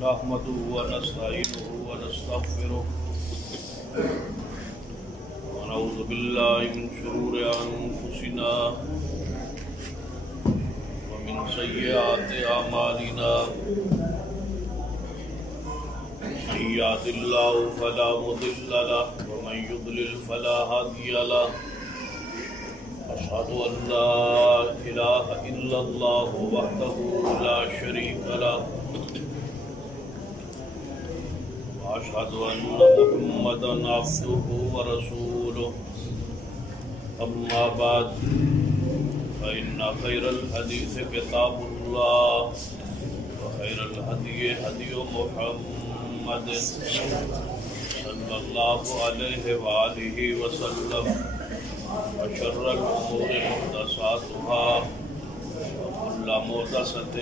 نحمده ونستعينه ونستغفره ونعوذ بالله من شرور أنفسنا ومن سيئات أعمالنا من يهد الله فلا مضل له ومن يضلل فلا هادي له أشهد أن لا إله إلا الله وحده لا شريك له وأشهد أن محمدا عبده ورسوله أما بعد فإن خير الحديث كتاب الله وخير الهدي هدي محمد صلى الله عليه وآله وسلم وشر الأمور محدثاتها وكل محدثة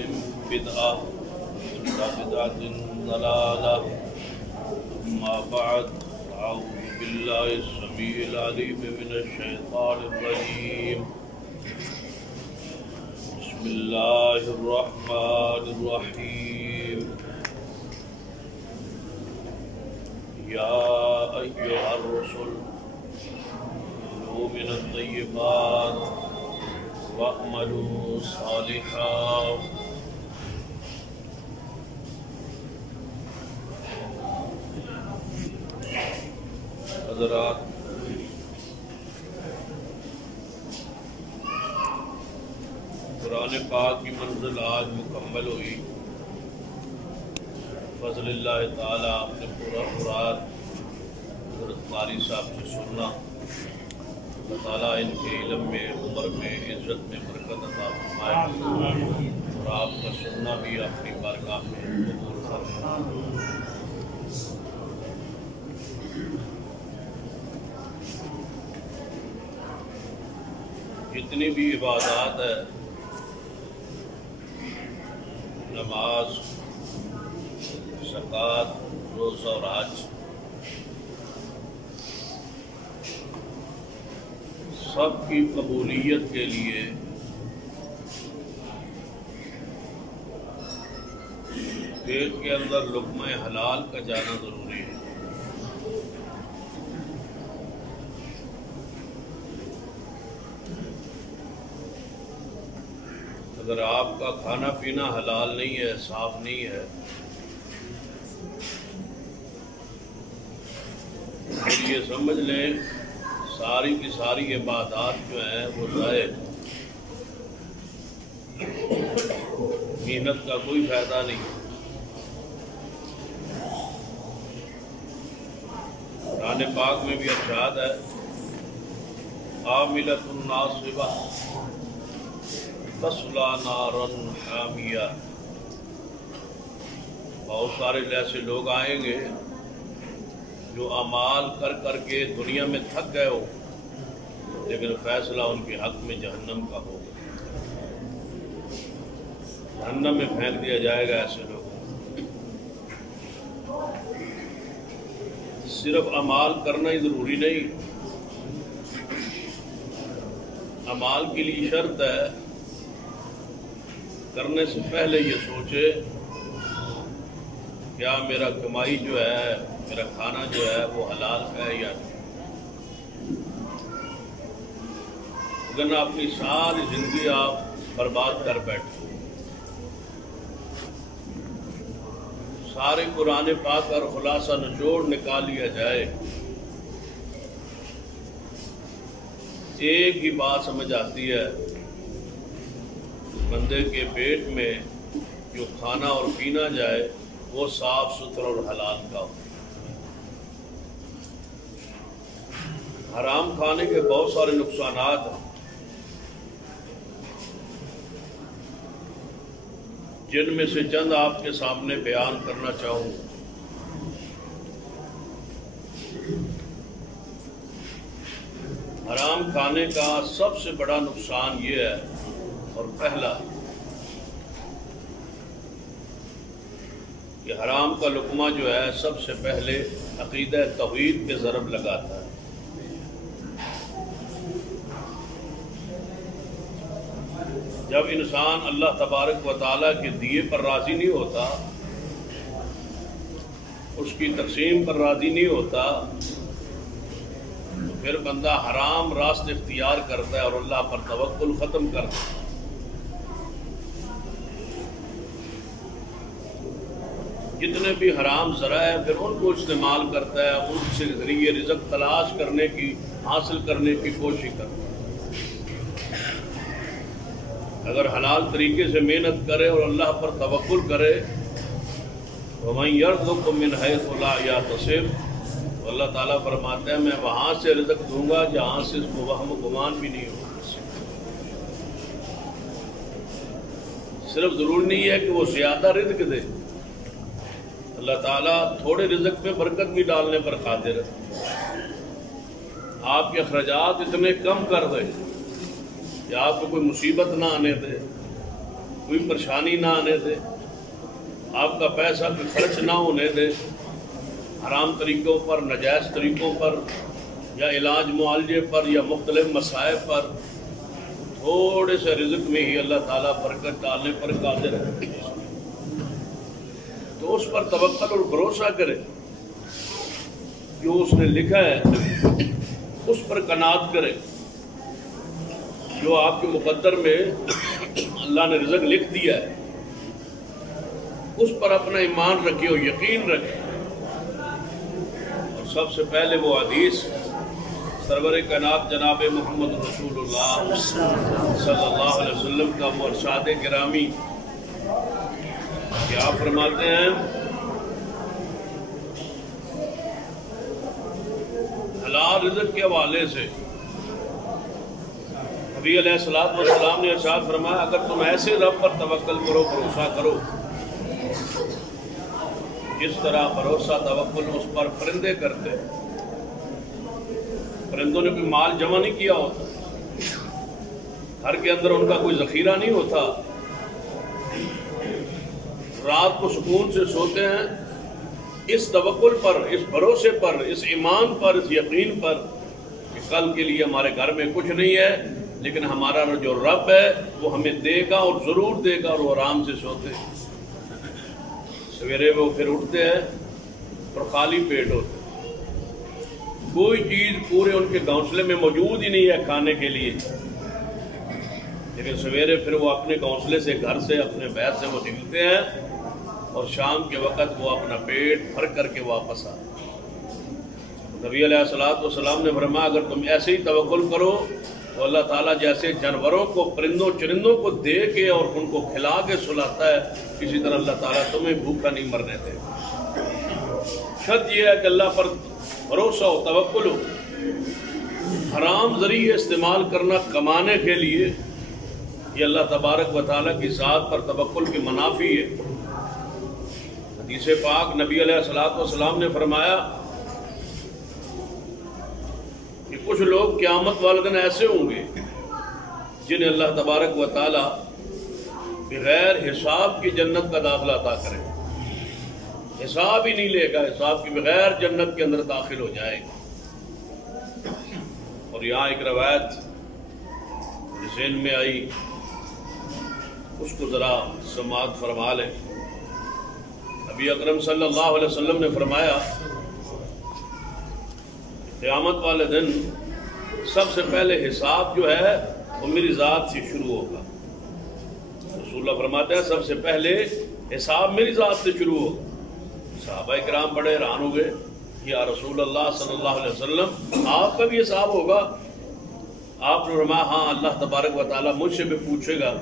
بدعة وكل بدعة ضلالة أما بعد أعوذ بالله السميع العليم من الشيطان الرجيم بسم الله الرحمن الرحيم يا أيها الرسل كلوا من الطيبات واعملوا صالحا حضرات، قرآن پاک کی منزل آج مکمل ہوئی۔ فضل اللہ تعالیٰ اپنے پورا مراد حضرت قاری صاحب سے سننا، اللہ تعالیٰ ان کے علم میں، عمر میں، عزت میں برکت عطا فرمائے اور آپ کا سننا بھی اپنی بارگاہ میں قبول فرمائے۔ جتنی بھی عبادات ہے، نماز، زکوٰۃ، روزہ اور حج، سب کی قبولیت کے لیے پیٹ کے اندر لقمہ حلال کا جانا ضروری ہے۔ اگر آپ کا کھانا پینا حلال نہیں ہے، صاف نہیں ہے، پھر یہ سمجھ لیں ساری کی ساری عبادات جو ہیں وہ ضائع، محنت کا کوئی فائدہ نہیں۔ قرآن پاک میں بھی ارشاد ہے عاملۃ ناصبہ تصلیٰ نارا حامیہ۔ بہت سارے ایسے لوگ آئیں گے جو اعمال کر کر کے دنیا میں تھک گئے ہو، لیکن فیصلہ ان کے حق میں جہنم کا ہوگا، جہنم میں پھینک دیا جائے گا ایسے لوگ۔ صرف اعمال کرنا ہی ضروری نہیں، اعمال کے لیے شرط ہے کرنے سے پہلے یہ سوچے کیا میرا کمائی جو ہے، میرا کھانا جو ہے وہ حلال ہے یا نہیں۔ اگر نہ اپنی ساری زندگی آپ برباد کر بیٹھے، سارے قرآن پاک کا خلاصہ نچوڑ نکال لیا جائے، ایک ہی بات سمجھ آتی ہے، بندے کے پیٹ میں جو کھانا اور پینا جائے وہ صاف ستھرا اور حلال کا ہو۔ حرام کھانے کے بہت سارے نقصانات ہیں، جن میں سے چند آپ کے سامنے بیان کرنا چاہوں۔ حرام کھانے کا سب سے بڑا نقصان یہ ہے، اور پہلا کہ حرام کا لقمہ جو ہے سب سے پہلے عقیدہ توحید پہ ضرب لگاتا ہے۔ جب انسان اللہ تبارک و تعالیٰ کے دیے پر راضی نہیں ہوتا اس کی تقسیم پر راضی نہیں ہوتا تو پھر بندہ حرام راست اختیار کرتا ہے اور اللہ پر توکل ختم کرتا ہے۔ جتنے بھی حرام ذرائع پھر ان کو استعمال کرتا ہے، ان سے ذریعے رزق تلاش کرنے کی، حاصل کرنے کی کوشش کرتا ہے۔ اگر حلال طریقے سے محنت کرے اور اللہ پر توکل کرے، وَمَن يَرْزُقْهُ مِنْ حَيْثُ لَا يَحْتَسِبُ، اللہ تعالیٰ فرماتے ہیں میں وہاں سے رزق دوں گا جہاں سے اس کو وہم و گمان بھی نہیں ہوگا۔ صرف ضروری نہیں ہے کہ وہ زیادہ رزق دے، اللہ تعالیٰ تھوڑے رزق میں برکت بھی ڈالنے پر قادر ہے۔ آپ کے اخراجات اتنے کم کر دے کہ آپ کو کوئی مصیبت نہ آنے دے، کوئی پریشانی نہ آنے دے، آپ کا پیسہ کوئی خرچ نہ ہونے دے حرام طریقوں پر، ناجائز طریقوں پر، یا علاج معالجے پر، یا مختلف مسائل پر، تھوڑے سے رزق میں ہی اللہ تعالیٰ برکت ڈالنے پر قادر ہے۔ تو اس پر توکل اور بھروسہ کرے، جو اس نے لکھا ہے اس پر قناعت کرے، جو آپ کے مقدر میں اللہ نے رزق لکھ دیا ہے اس پر اپنا ایمان رکھے اور یقین رکھے۔ اور سب سے پہلے وہ حدیث سرور کائنات جناب محمد رسول اللہ صلی اللہ علیہ وسلم کا وہ ارشاد گرامی کہ آپ فرماتے ہیں حلال رزق کے حوالے سے نبی علیہ السلام نے ارشاد فرمایا اگر تم ایسے رب پر توکل کرو، بھروسہ کرو جس طرح بھروسہ توکل اس پر پرندے کرتے، پرندوں نے کوئی مال جمع نہیں کیا ہوتا، گھر کے اندر ان کا کوئی ذخیرہ نہیں ہوتا، رات کو سکون سے سوتے ہیں اس توکل پر، اس بھروسے پر، اس ایمان پر، اس یقین پر کہ کل کے لیے ہمارے گھر میں کچھ نہیں ہے لیکن ہمارا جو رب ہے وہ ہمیں دے گا اور ضرور دے گا، اور وہ آرام سے سوتے ہیں۔ سویرے وہ پھر اٹھتے ہیں اور خالی پیٹ ہوتے ہیں، کوئی چیز پورے ان کے گھونسلے میں موجود ہی نہیں ہے کھانے کے لیے، لیکن سویرے پھر وہ اپنے گھونسلے سے، گھر سے، اپنے بیت سے وہ نکلتے ہیں اور شام کے وقت وہ اپنا پیٹ بھر کر کے واپس آتے ہیں۔ نبی علیہ السلام نے فرمایا اگر تم ایسے ہی توکل کرو تو اللہ تعالیٰ جیسے جانوروں کو، پرندوں چرندوں کو دے کے اور ان کو کھلا کے سلاتا ہے، اسی طرح اللہ تعالیٰ تمہیں بھوکا نہیں مرنے دے۔ شرط یہ ہے کہ اللہ پر بھروسہ ہو، توکل ہو۔ حرام ذریعے استعمال کرنا کمانے کے لیے یہ اللہ تبارک و تعالیٰ کی ذات پر توکل کی منافی ہے۔ حدیث پاک نبی علیہ السلام نے فرمایا کہ کچھ لوگ قیامت والے دن ایسے ہوں گے جنہیں اللہ تبارک و تعالیٰ بغیر حساب کی جنت کا داخلہ عطا کرے، حساب ہی نہیں لے گا، حساب کی بغیر جنت کے اندر داخل ہو جائے گا۔ اور یہاں ایک روایت ذہن میں آئی، اس کو ذرا سماعت فرما لیں۔ نبی اکرم صلی اللہ علیہ وسلم نے فرمایا قیامت والے دن سب سے پہلے حساب جو ہے وہ میری ذات سے شروع ہوگا۔ رسول اللہ فرماتے ہیں سب سے پہلے حساب میری ذات سے شروع ہوگا۔ صحابہ کرام بڑے حیران ہو گئے، یا رسول اللہ صلی اللہ علیہ وسلم آپ کا بھی حساب ہوگا؟ آپ نے فرمایا ہاں، اللہ تبارک و تعالیٰ مجھ سے بھی پوچھے گا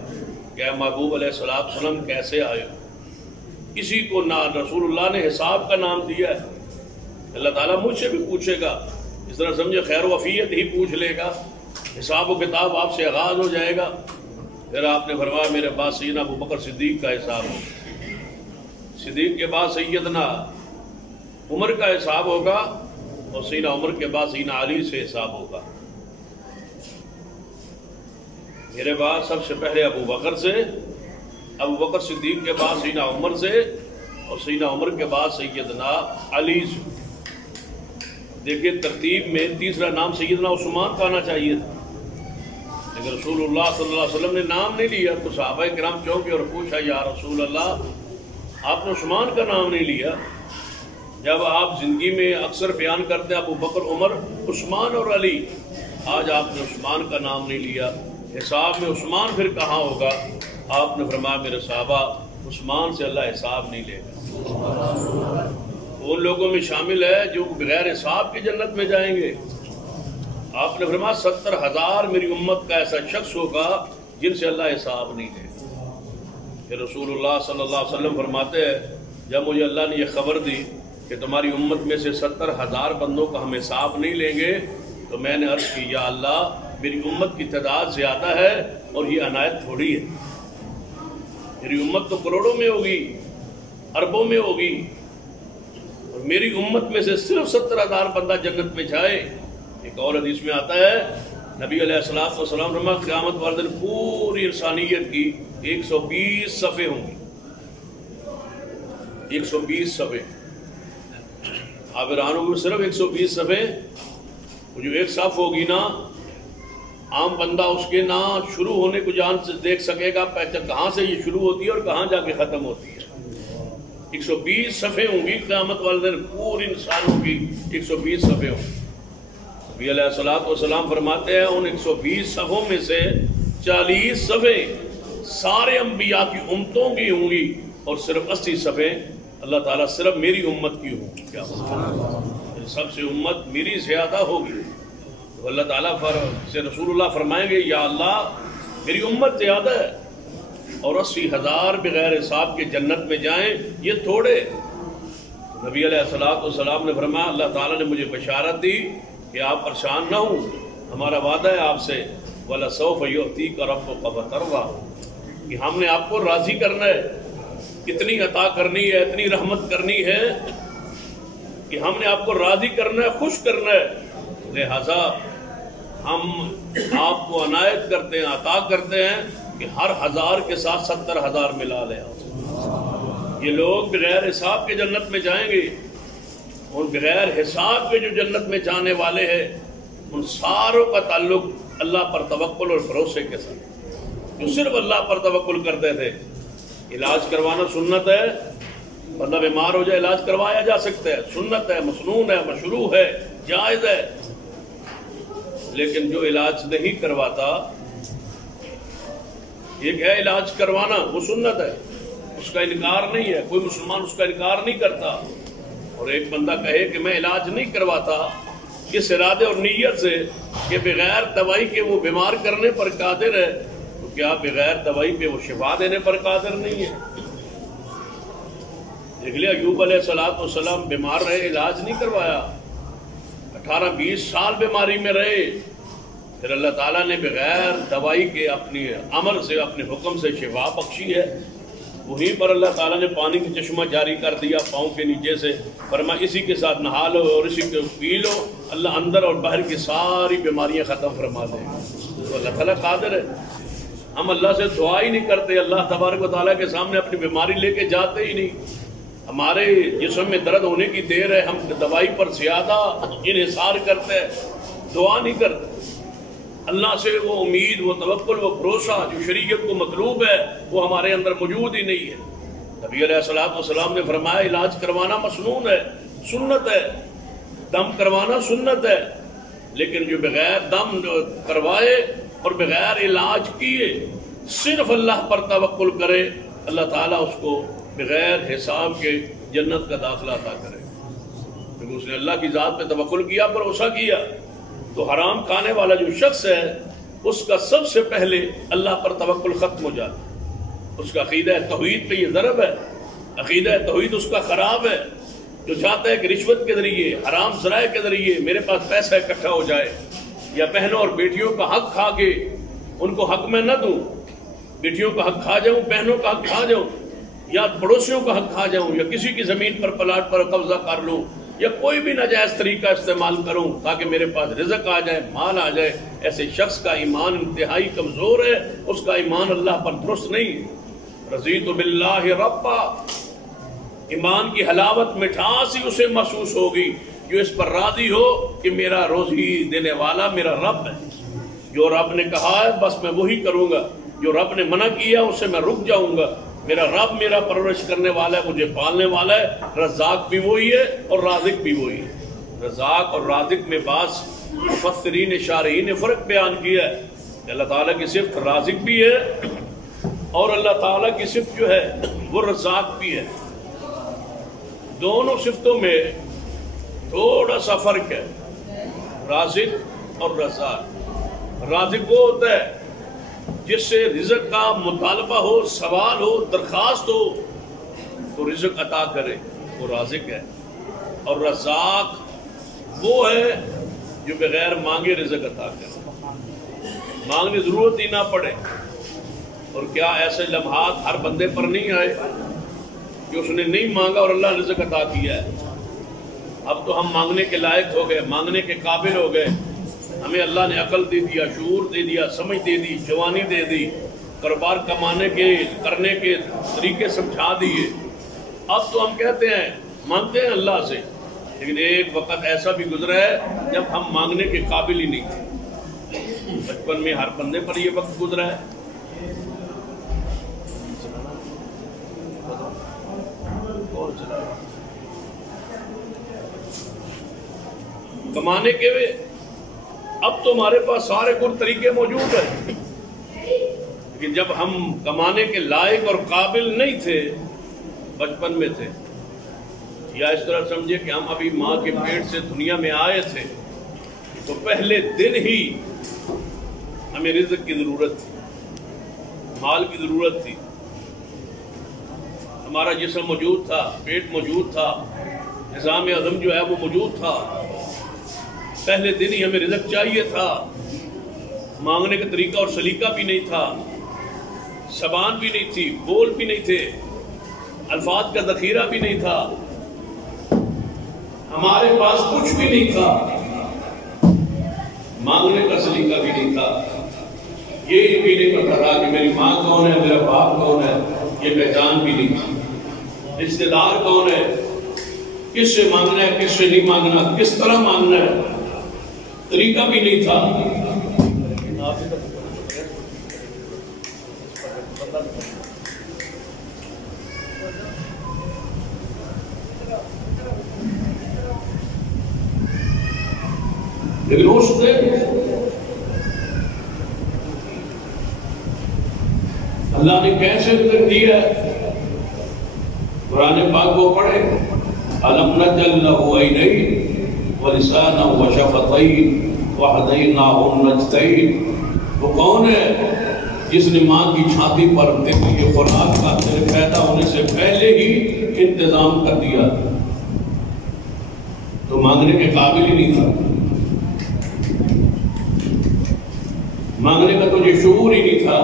کہ اے محبوب علیہ السلام کیسے آئے ہو؟ کسی کو نہ رسول اللہ نے حساب کا نام دیا ہے، اللہ تعالیٰ مجھ سے بھی پوچھے گا، اس طرح سمجھے خیر وفیت ہی پوچھ لے گا، حساب و کتاب آپ سے آغاز ہو جائے گا۔ پھر آپ نے فرمایا میرے بعد سیدنا ابو بکر صدیق کا حساب ہوگا، صدیق کے بعد سیدنا عمر کا حساب ہوگا، اور سیدنا عمر کے بعد سیدنا علی سے حساب ہوگا۔ میرے بعد سب سے پہلے ابو بکر سے، ابو بکر صدیق کے بعد سیدنا عمر سے، اور سیدنا عمر کے بعد سیدنا علی سے۔ دیکھیں ترتیب میں تیسرا نام سیدنا عثمان کا آنا چاہیے تھا، لیکن رسول اللہ صلی اللہ علیہ وسلم نے نام نہیں لیا، تو صحابہ کرام چونکے اور پوچھا یا رسول اللہ آپ نے عثمان کا نام نہیں لیا، جب آپ زندگی میں اکثر بیان کرتے ہیں ابو بکر، عمر، عثمان اور علی، آج آپ نے عثمان کا نام نہیں لیا. حساب میں عثمان پھر کہاں ہوگا؟ آپ نے فرمایا میرے صحابہ عثمان سے اللہ حساب نہیں لے گا. ان لوگوں میں شامل ہے جو بغیر حساب کی جنت میں جائیں گے. آپ نے فرمایا 70,000 میری امت کا ایسا شخص ہوگا جن سے اللہ حساب نہیں لے گا. پھر رسول اللہ صلی اللہ علیہ وسلم فرماتے ہیں جب مجھے اللہ نے یہ خبر دی کہ تمہاری امت میں سے 70,000 بندوں کا ہم حساب نہیں لیں گے، تو میں نے عرض کی یا اللہ میری امت کی تعداد زیادہ ہے اور یہ عنایت تھوڑی ہے. میری امت تو کروڑوں میں ہوگی، اربوں میں ہوگی، اور میری امت میں سے صرف 70,000 بندہ جنت میں جائے. ایک اور حدیث میں آتا ہے نبی علیہ الصلوۃ والسلام فرمایا قیامت والے دن پوری انسانیت کی 120 صفحے ہوں گی. 120 صفحے آپ حیران ہوں گے، صرف 120 صفحے. جو ایک صف ہوگی نا، عام بندہ اس کے نہ شروع ہونے کو جان سے دیکھ سکے گا کہاں سے یہ شروع ہوتی ہے اور کہاں جا کے ختم ہوتی ہے. 120 صفحے ہوں گی قیامت والے دن، پوری انسانوں کی 120 صفحے ہوں گی. نبی علیہ الصلوۃ والسلام فرماتے ہیں ان 120 صفحوں میں سے 40 صفحے سارے انبیاء کی امتوں کی ہوں گی اور صرف 80 صفحے اللہ تعالیٰ صرف میری امت کی ہوں گی. کیا سب سے امت میری زیادہ ہوگی تو اللہ تعالیٰ سے رسول اللہ فرمائیں گے یا اللہ میری امت زیادہ ہے اور 80,000 بغیر حساب کے جنت میں جائیں، یہ تھوڑے. نبی علیہ الصلوۃ والسلام نے فرمایا اللہ تعالیٰ نے مجھے بشارت دی کہ آپ پریشان نہ ہوں، ہمارا وعدہ ہے آپ سے وَلَسَوْفَ يُعْطِيكَ رَبُّكَ فَتَرْضَىٰ کہ ہم نے آپ کو راضی کرنا ہے، اتنی عطا کرنی ہے، اتنی رحمت کرنی ہے کہ ہم نے آپ کو راضی کرنا ہے، خوش کرنا ہے. لہذا ہم آپ کو عنایت کرتے ہیں، عطا کرتے ہیں کہ ہر 1000 کے ساتھ 70,000 ملا لیں. یہ لوگ بغیر حساب کے جنت میں جائیں گے. اور بغیر حساب کے جو جنت میں جانے والے ہیں ان ساروں کا تعلق اللہ پر توکل اور بھروسے کے ساتھ، جو صرف اللہ پر توکل کرتے تھے. علاج کروانا سنت ہے، بندہ بیمار ہو جائے علاج کروایا جا سکتا ہے، سنت ہے، مسنون ہے، مشروع ہے، جائز ہے. لیکن جو علاج نہیں کرواتا، ایک ہے علاج کروانا وہ سنت ہے، اس کا انکار نہیں ہے، کوئی مسلمان اس کا انکار نہیں کرتا. اور ایک بندہ کہے کہ میں علاج نہیں کرواتا اس ارادے اور نیت سے کہ بغیر دوائی کے وہ بیمار کرنے پر قادر ہے، تو کیا بغیر دوائی کے وہ شفا دینے پر قادر نہیں ہے؟ دیکھ لیا ایوب علیہ السلام بیمار رہے، علاج نہیں کروایا، 18-20 سال بیماری میں رہے، پھر اللہ تعالیٰ نے بغیر دوائی کے اپنی عمل سے، اپنے حکم سے شفا بخشی ہے. وہیں پر اللہ تعالیٰ نے پانی کا چشمہ جاری کر دیا پاؤں کے نیچے سے، فرمایا اسی کے ساتھ نہا لو اور اسی کو پی لو، اللہ اندر اور باہر کی ساری بیماریاں ختم فرما دے. تو اللہ تعالیٰ قادر ہے. ہم اللہ سے دعا ہی نہیں کرتے، اللہ تبارک و تعالیٰ کے سامنے اپنی بیماری لے کے جاتے ہی نہیں. ہمارے جسم میں درد ہونے کی دیر ہے، ہم دوائی پر زیادہ انحصار کرتے ہیں، دعا نہیں کرتے. اللہ سے وہ امید، وہ توکل، وہ بھروسہ جو شریعت کو مطلوب ہے وہ ہمارے اندر موجود ہی نہیں ہے. نبی علیہ الصلوۃ والسلام نے فرمایا علاج کروانا مسنون ہے، سنت ہے، دم کروانا سنت ہے، لیکن جو بغیر دم کروائے اور بغیر علاج کیے صرف اللہ پر توکل کرے، اللہ تعالیٰ اس کو بغیر حساب کے جنت کا داخلہ عطا کرے. کیونکہ اس نے اللہ کی ذات پہ توکل کیا، بھروسہ کیا. تو حرام کھانے والا جو شخص ہے اس کا سب سے پہلے اللہ پر توکل ختم ہو جاتا ہے. اس کا عقیدہ توحید پہ یہ ضرب ہے، عقیدہ توحید اس کا خراب ہے. جو چاہتا ہے کہ رشوت کے ذریعے، حرام ذرائع کے ذریعے میرے پاس پیسہ اکٹھا ہو جائے، یا بہنوں اور بیٹیوں کا حق کھا کے ان کو حق میں نہ دوں، بیٹیوں کا حق کھا جاؤں، بہنوں کا حق کھا جاؤں، یا پڑوسیوں کا حق کھا جاؤں، یا کسی کی زمین پر پلاٹ پر قبضہ کر لوں، یا کوئی بھی ناجائز طریقہ استعمال کروں تاکہ میرے پاس رزق آ جائے، مال آ جائے. ایسے شخص کا ایمان انتہائی کمزور ہے، اس کا ایمان اللہ پر درست نہیں. رضیت باللہ ربا، ایمان کی حلاوت مٹھاس ہی اسے محسوس ہوگی جو اس پر راضی ہو کہ میرا روزی دینے والا میرا رب ہے. جو رب نے کہا ہے بس میں وہی کروں گا، جو رب نے منع کیا اس سے میں رک جاؤں گا. میرا رب میرا پرورش کرنے والا ہے، مجھے پالنے والا ہے۔ رزاق بھی وہی ہے اور رازق بھی وہی ہے۔ رزاق اور رازق میں بعض مفسرین شارحین نے فرق بیان کیا ہے کہ اللہ تعالیٰ کی صفت رازق بھی ہے اور اللہ تعالیٰ کی صفت جو ہے وہ رزاق بھی ہے۔ دونوں صفتوں میں تھوڑا سا فرق ہے، رازق اور رزاق۔ رازق وہ ہوتا ہے جس سے رزق کا مطالبہ ہو، سوال ہو، درخواست ہو تو رزق عطا کرے، وہ رازق ہے۔ اور رزاق وہ ہے جو بغیر مانگے رزق عطا کرے، مانگنے ضرورت ہی نہ پڑے۔ اور کیا ایسے لمحات ہر بندے پر نہیں آئے کہ اس نے نہیں مانگا اور اللہ رزق عطا کیا ہے؟ اب تو ہم مانگنے کے لائق ہو گئے، مانگنے کے قابل ہو گئے، ہمیں اللہ نے عقل دے دیا، شعور دے دیا، سمجھ دے دی، جوانی دے دی، کاروبار کمانے کے کرنے کے طریقے سمجھا دیے۔ اب تو ہم کہتے ہیں مانگتے ہیں اللہ سے، لیکن ایک وقت ایسا بھی گزرا ہے جب ہم مانگنے کے قابل ہی نہیں تھے۔ بچپن میں ہر بندے پر یہ وقت گزرا ہے۔ کمانے کے اب تو ہمارے پاس سارے طریقے موجود ہیں، لیکن جب ہم کمانے کے لائق اور قابل نہیں تھے، بچپن میں تھے، یا اس طرح سمجھے کہ ہم ابھی ماں کے پیٹ سے دنیا میں آئے تھے، تو پہلے دن ہی ہمیں رزق کی ضرورت تھی، مال کی ضرورت تھی۔ ہمارا جسم موجود تھا، پیٹ موجود تھا، نظام ہضم جو ہے وہ موجود تھا، پہلے دن ہی ہمیں رزق چاہیے تھا۔ مانگنے کا طریقہ اور سلیقہ بھی نہیں تھا، زبان بھی نہیں تھی، بول بھی نہیں تھے، الفاظ کا ذخیرہ بھی نہیں تھا، ہمارے پاس کچھ بھی نہیں تھا، مانگنے کا سلیقہ بھی نہیں تھا، یہ بھی نہیں پتا تھا کہ میری ماں کون ہے، میرا باپ کون ہے، یہ پہچان بھی نہیں تھی، رشتے دار کون ہے، کس سے مانگنا ہے، کس سے نہیں مانگنا، کس طرح مانگنا ہے، طریقہ بھی نہیں تھا۔ لیکن اس نے اللہ نے کیسے رزق دیا ہے؟ قرآن پاک کو پڑھے، أَلَمْ نَجْعَل لَّهُ عَيْنَيْنِ وَلِسَانًا وَشَفَتَيْنِ وَهَدَيْنَاهُ النَّجْدَيْنِ۔ وہ کون ہے جس نے ماں کی چھاتی پر تیرے لیے خوراک کا تیرے پیدا ہونے سے پہلے ہی انتظام کر دیا؟ تو مانگنے کے قابل ہی نہیں تھا، مانگنے کا تجھے شعور ہی نہیں تھا،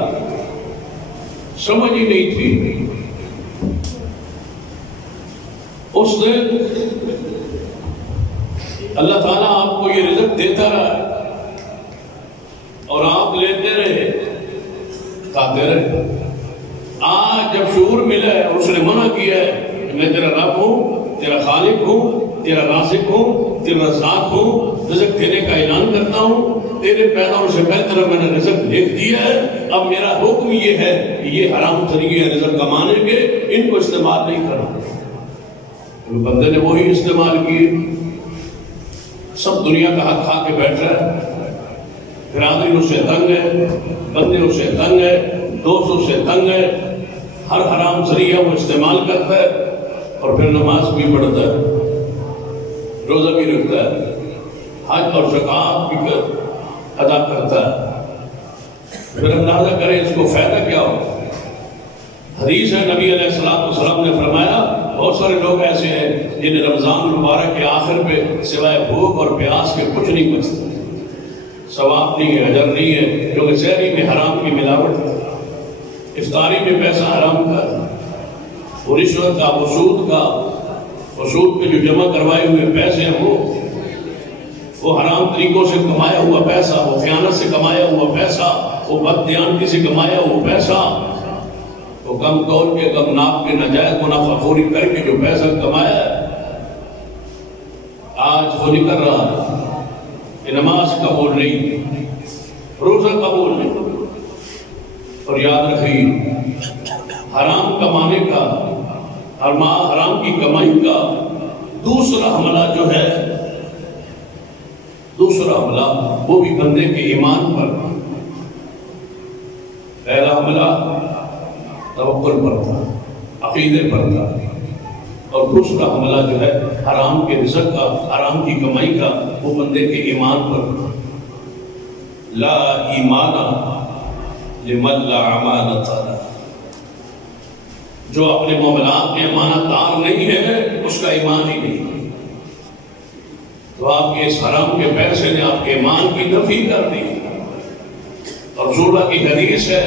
سمجھ ہی نہیں تھی۔ اس دن اللہ تعالیٰ آپ کو یہ رزق دیتا رہا اور آپ لیتے رہے، کھاتے رہے۔ آج جب شعور ملا ہے اور اس نے منع کیا ہے کہ میں تیرا رب ہوں، تیرا خالق ہوں، تیرا رازق ہوں، تیرا رزاق ہوں، رزق دینے کا اعلان کرتا ہوں، تیرے پیدا ہونے سے پہلے طرح میں نے رزق لکھ دیا ہے، اب میرا حکم یہ ہے کہ یہ حرام طریقے رزق کمانے کے، ان کو استعمال نہیں کرو۔ بندے نے وہی استعمال کیے، سب دنیا کا حق کھا کے بیٹھ رہا ہے، برادری اس سے تنگ ہے، بندے اس سے تنگ ہے، دوست اس سے تنگ ہے، ہر حرام ذریعہ وہ استعمال کرتا ہے، اور پھر نماز بھی پڑھتا ہے، روزہ بھی رکھتا ہے، حج اور زکوٰۃ بھی ادا کرتا ہے، پھر اندازہ کریں اس کو فائدہ کیا ہو۔ حدیث ہے، نبی علیہ السلام نے فرمایا بہت سارے لوگ ایسے ہیں جنہیں رمضان المبارک کے آخر پہ سوائے بھوک اور پیاس کے کچھ نہیں بچتا، ثواب نہیں ہے، اجر نہیں ہے، کیونکہ سحری میں حرام کی ملاوٹ ہے، افطاری میں پیسہ حرام کا، وہ رشوت کا، وہ سود کا، وہ سود پہ جو جمع کروائے ہوئے پیسے ہیں وہ حرام طریقوں سے کمایا ہوا پیسہ، وہ خیانت سے کمایا ہوا پیسہ، وہ بددیانتی سے کمایا ہوا پیسہ، وہ کم تول کے، کم ناپ کے، ناجائز منافع خوری کر کے جو پیسہ کمایا ہے، آج وہ نہیں کر رہا ہے کہ نماز قبول نہیں، روزہ قبول نہیں، اور یاد رکھیے حرام کمانے کا، حرام کی کمائی کا دوسرا حملہ جو ہے، دوسرا حملہ وہ بھی بندے کے ایمان پر۔ پہلا حملہ توکل پر تھا، عقیدے پر تھا، اور دوسرا حملہ جو ہے حرام کے رزق کا، حرام کی کمائی کا، وہ بندے کے ایمان پر۔ لا ایمان لمن لا امانت له، جو اپنے معاملات میں امانت دار نہیں ہے اس کا ایمان ہی نہیں۔ تو آپ کے اس حرام کے پیسے نے آپ کے ایمان کی نفی کر دی، اور رسول اللہ کی حدیث ہے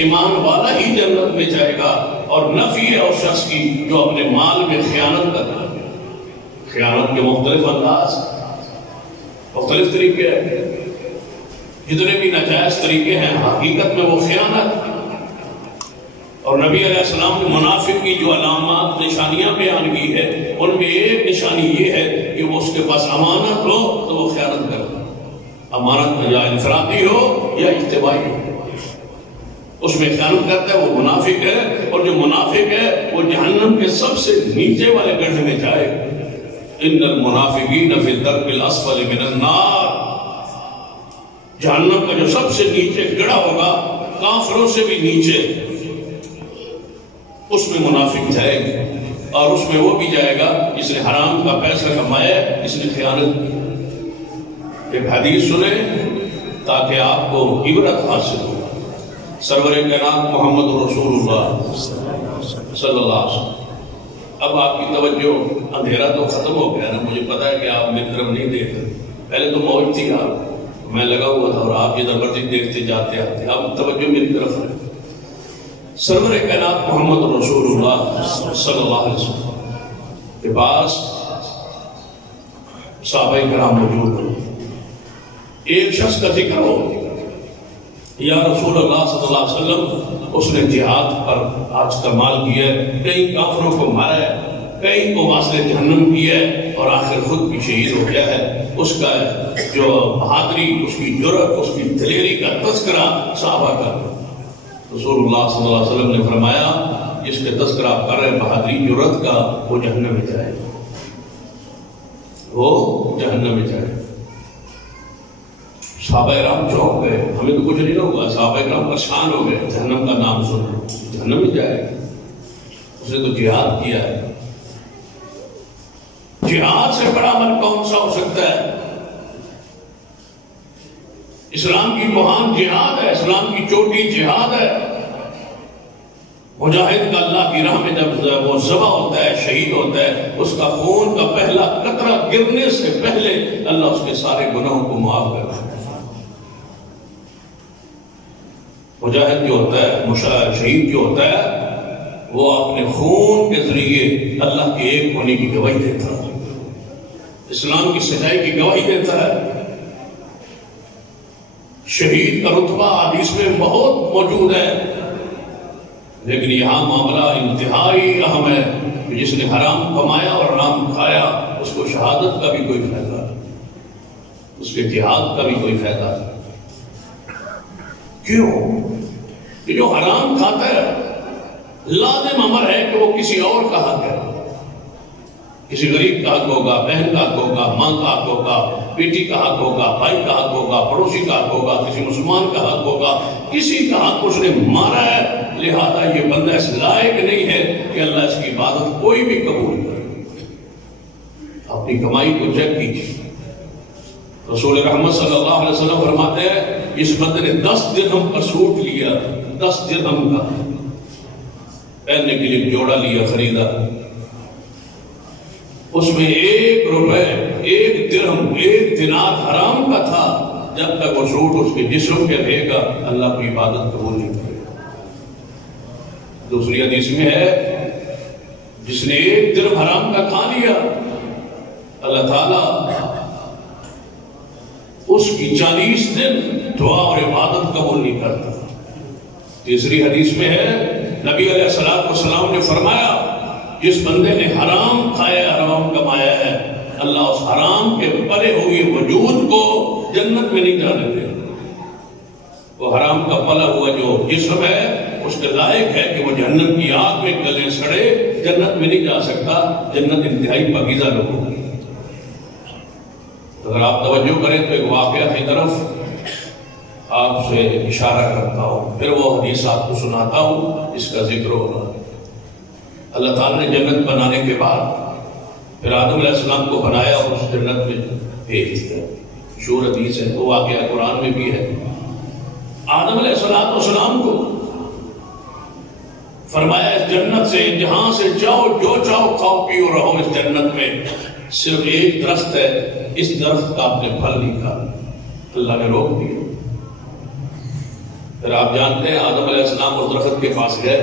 ایمان والا ہی جنت میں جائے گا، اور نفی ہے اس شخص کی جو اپنے مال میں خیانت کرتا ہے۔ خیانت کے مختلف انداز، مختلف طریقے ہیں، جتنے بھی ناجائز طریقے ہیں حقیقت میں وہ خیانت۔ اور نبی علیہ السلام نے منافق کی جو علامات نشانیاں بیان کی ہے، ان میں ایک نشانی یہ ہے کہ وہ اس کے پاس امانت ہو تو وہ خیانت کرے، امانت میں یا انفرادی ہو یا اجتماعی ہو، اس میں خیانت کرتا ہے، وہ منافق ہے۔ اور جو منافق ہے وہ جہنم کے سب سے نیچے والے گڑھے میں جائے۔ ان المنافقین فی الدرک الاسفل من النار، جہنم کا جو سب سے نیچے گڑھا ہوگا، کافروں سے بھی نیچے، اس میں منافق جائے گا، اور اس میں وہ بھی جائے گا جس نے حرام کا پیسہ کمایا، جس نے خیانت کی۔ ایک حدیث سنیں تاکہ آپ کو عبرت حاصل ہو۔ سرور کائنات محمد رسول اللہ صلی اللہ علیہ وسلم۔ اب آپ کی توجہ، اندھیرا تو ختم ہو گیا نا، مجھے پتا ہے کہ آپ میری طرف نہیں دیکھ رہے، پہلے تو موج تھی آپ، میں لگا ہوا تھا اور آپ جدھر مرضی دیکھتے جاتے آتے، اب توجہ میری طرف ہے۔ سرور کائنات محمد رسول اللہ صلی اللہ علیہ وسلم کے پاس صحابہ کرام موجود ہیں۔ ایک شخص کا ذکر ہو، یا رسول اللہ صلی اللہ علیہ وسلم، اس نے جہاد پر آج کمال کیا ہے، کئی کافروں کو مارا ہے، کئی کو واصل جہنم کیا ہے، اور آخر خود بھی شہید ہو گیا ہے۔ اس کا جو بہادری، اس کی جرأت، اس کی دلیری کا تذکرہ صحابہ کا، رسول اللہ صلی اللہ علیہ وسلم نے فرمایا جس کے تذکرہ کر رہے بہادری جرأت کا، وہ جہنم میں جائے، وہ جہنم میں جائے۔ صحابہ کرام چونک گئے، ہمیں تو کچھ نہیں ہوگا، صحابہ کرام پریشان ہو گئے، جہنم کا نام سن رہے، جہنم میں جائے، اس نے تو جہاد کیا ہے۔ جہاد سے بڑا عمل کون سا ہو سکتا ہے؟ اسلام کی بحان جہاد ہے، اسلام کی چوٹی جہاد ہے۔ مجاہد کا اللہ کی راہ میں جب وہ ذبح ہوتا ہے، شہید ہوتا ہے، اس کا خون کا پہلا قطرہ گرنے سے پہلے اللہ اس کے سارے گناہوں کو معاف کر دیتا ہے۔ مجاہد جو ہوتا ہے، شہید جو ہوتا ہے، وہ اپنے خون کے ذریعے اللہ کے ایک ہونے کی گواہی دیتا ہے، اسلام کی سچائی کی گواہی دیتا ہے۔ شہید کا رتبہ حدیث میں بہت موجود ہے، لیکن یہاں معاملہ انتہائی اہم ہے کہ جس نے حرام کمایا اور حرام کھایا، اس کو شہادت کا بھی کوئی فائدہ نہیں، اس کے جہاد کا بھی کوئی فائدہ نہیں۔ کیوں؟ کہ جو حرام کھاتا ہے لازم امر ہے کہ وہ کسی اور کا حق ہے، کسی غریب کا حق ہوگا، بہن کا حق ہوگا، ماں کا حق ہوگا، بیٹی کا حق ہوگا، بھائی کا حق ہوگا، پڑوسی کا حق ہوگا، کسی مسلمان کا حق ہوگا، کسی کا حق اس نے مارا ہے، لہذا یہ بندہ اس لائق نہیں ہے کہ اللہ اس کی عبادت کوئی بھی قبول کرے۔ اپنی کمائی کو چیک کیجیے، رسول رحمت صلی اللہ علیہ وسلم فرماتے ہیں اس بندے نے 10 درہم کا سوٹ لیا، 10 درہم کا پہننے کے لیے جوڑا لیا، خریدا، اس میں 1 روپے، 1 درہم، 1 دینار حرام کا تھا۔ جب تک وہ سوٹ اس کے جسم پہ رہے گا اللہ کی عبادت قبول نہیں کرے گا۔ دوسری حدیث میں ہے جس نے 1 درہم حرام کا کھا لیا، اللہ تعالیٰ اس کی 40 دن دعا اور عبادت قبول نہیں کرتا۔ تیسری حدیث میں ہے نبی علیہ السلام نے فرمایا جس بندے نے حرام کھایا، حرام کمایا ہے، اللہ اس حرام کے پرے ہوئے وجود کو جنت میں نہیں جانے دے، وہ حرام کا پلا ہوا جو جسم ہے اس کے لائق ہے کہ وہ جہنم کی آگ میں گلے سڑے، جنت میں نہیں جا سکتا۔ جنت انتہائی پاکیزہ لوگوں کی۔ اگر آپ توجہ کریں تو ایک واقعہ کی طرف آپ سے اشارہ کرتا ہوں، پھر وہ حدیث آپ کو سناتا ہوں جس کا ذکر ہوگا۔ اللہ تعالیٰ نے جنت بنانے کے بعد پھر آدم علیہ السلام کو بنایا اور اس جنت میں بھیج دیا۔ مشہور حدیث ہے، وہ واقعہ قرآن میں بھی ہے۔ آدم علیہ السلام کو فرمایا اس جنت سے، جہاں سے جاؤ، جو چاہو کھاؤ پیو رہو اس جنت میں، صرف ایک درخت ہے، اس درخت کا آپ نے پھل نہیں کھانا۔ اللہ نے روک دیا۔ پھر آپ جانتے ہیں آدم علیہ السلام اور درخت کے پاس گئے،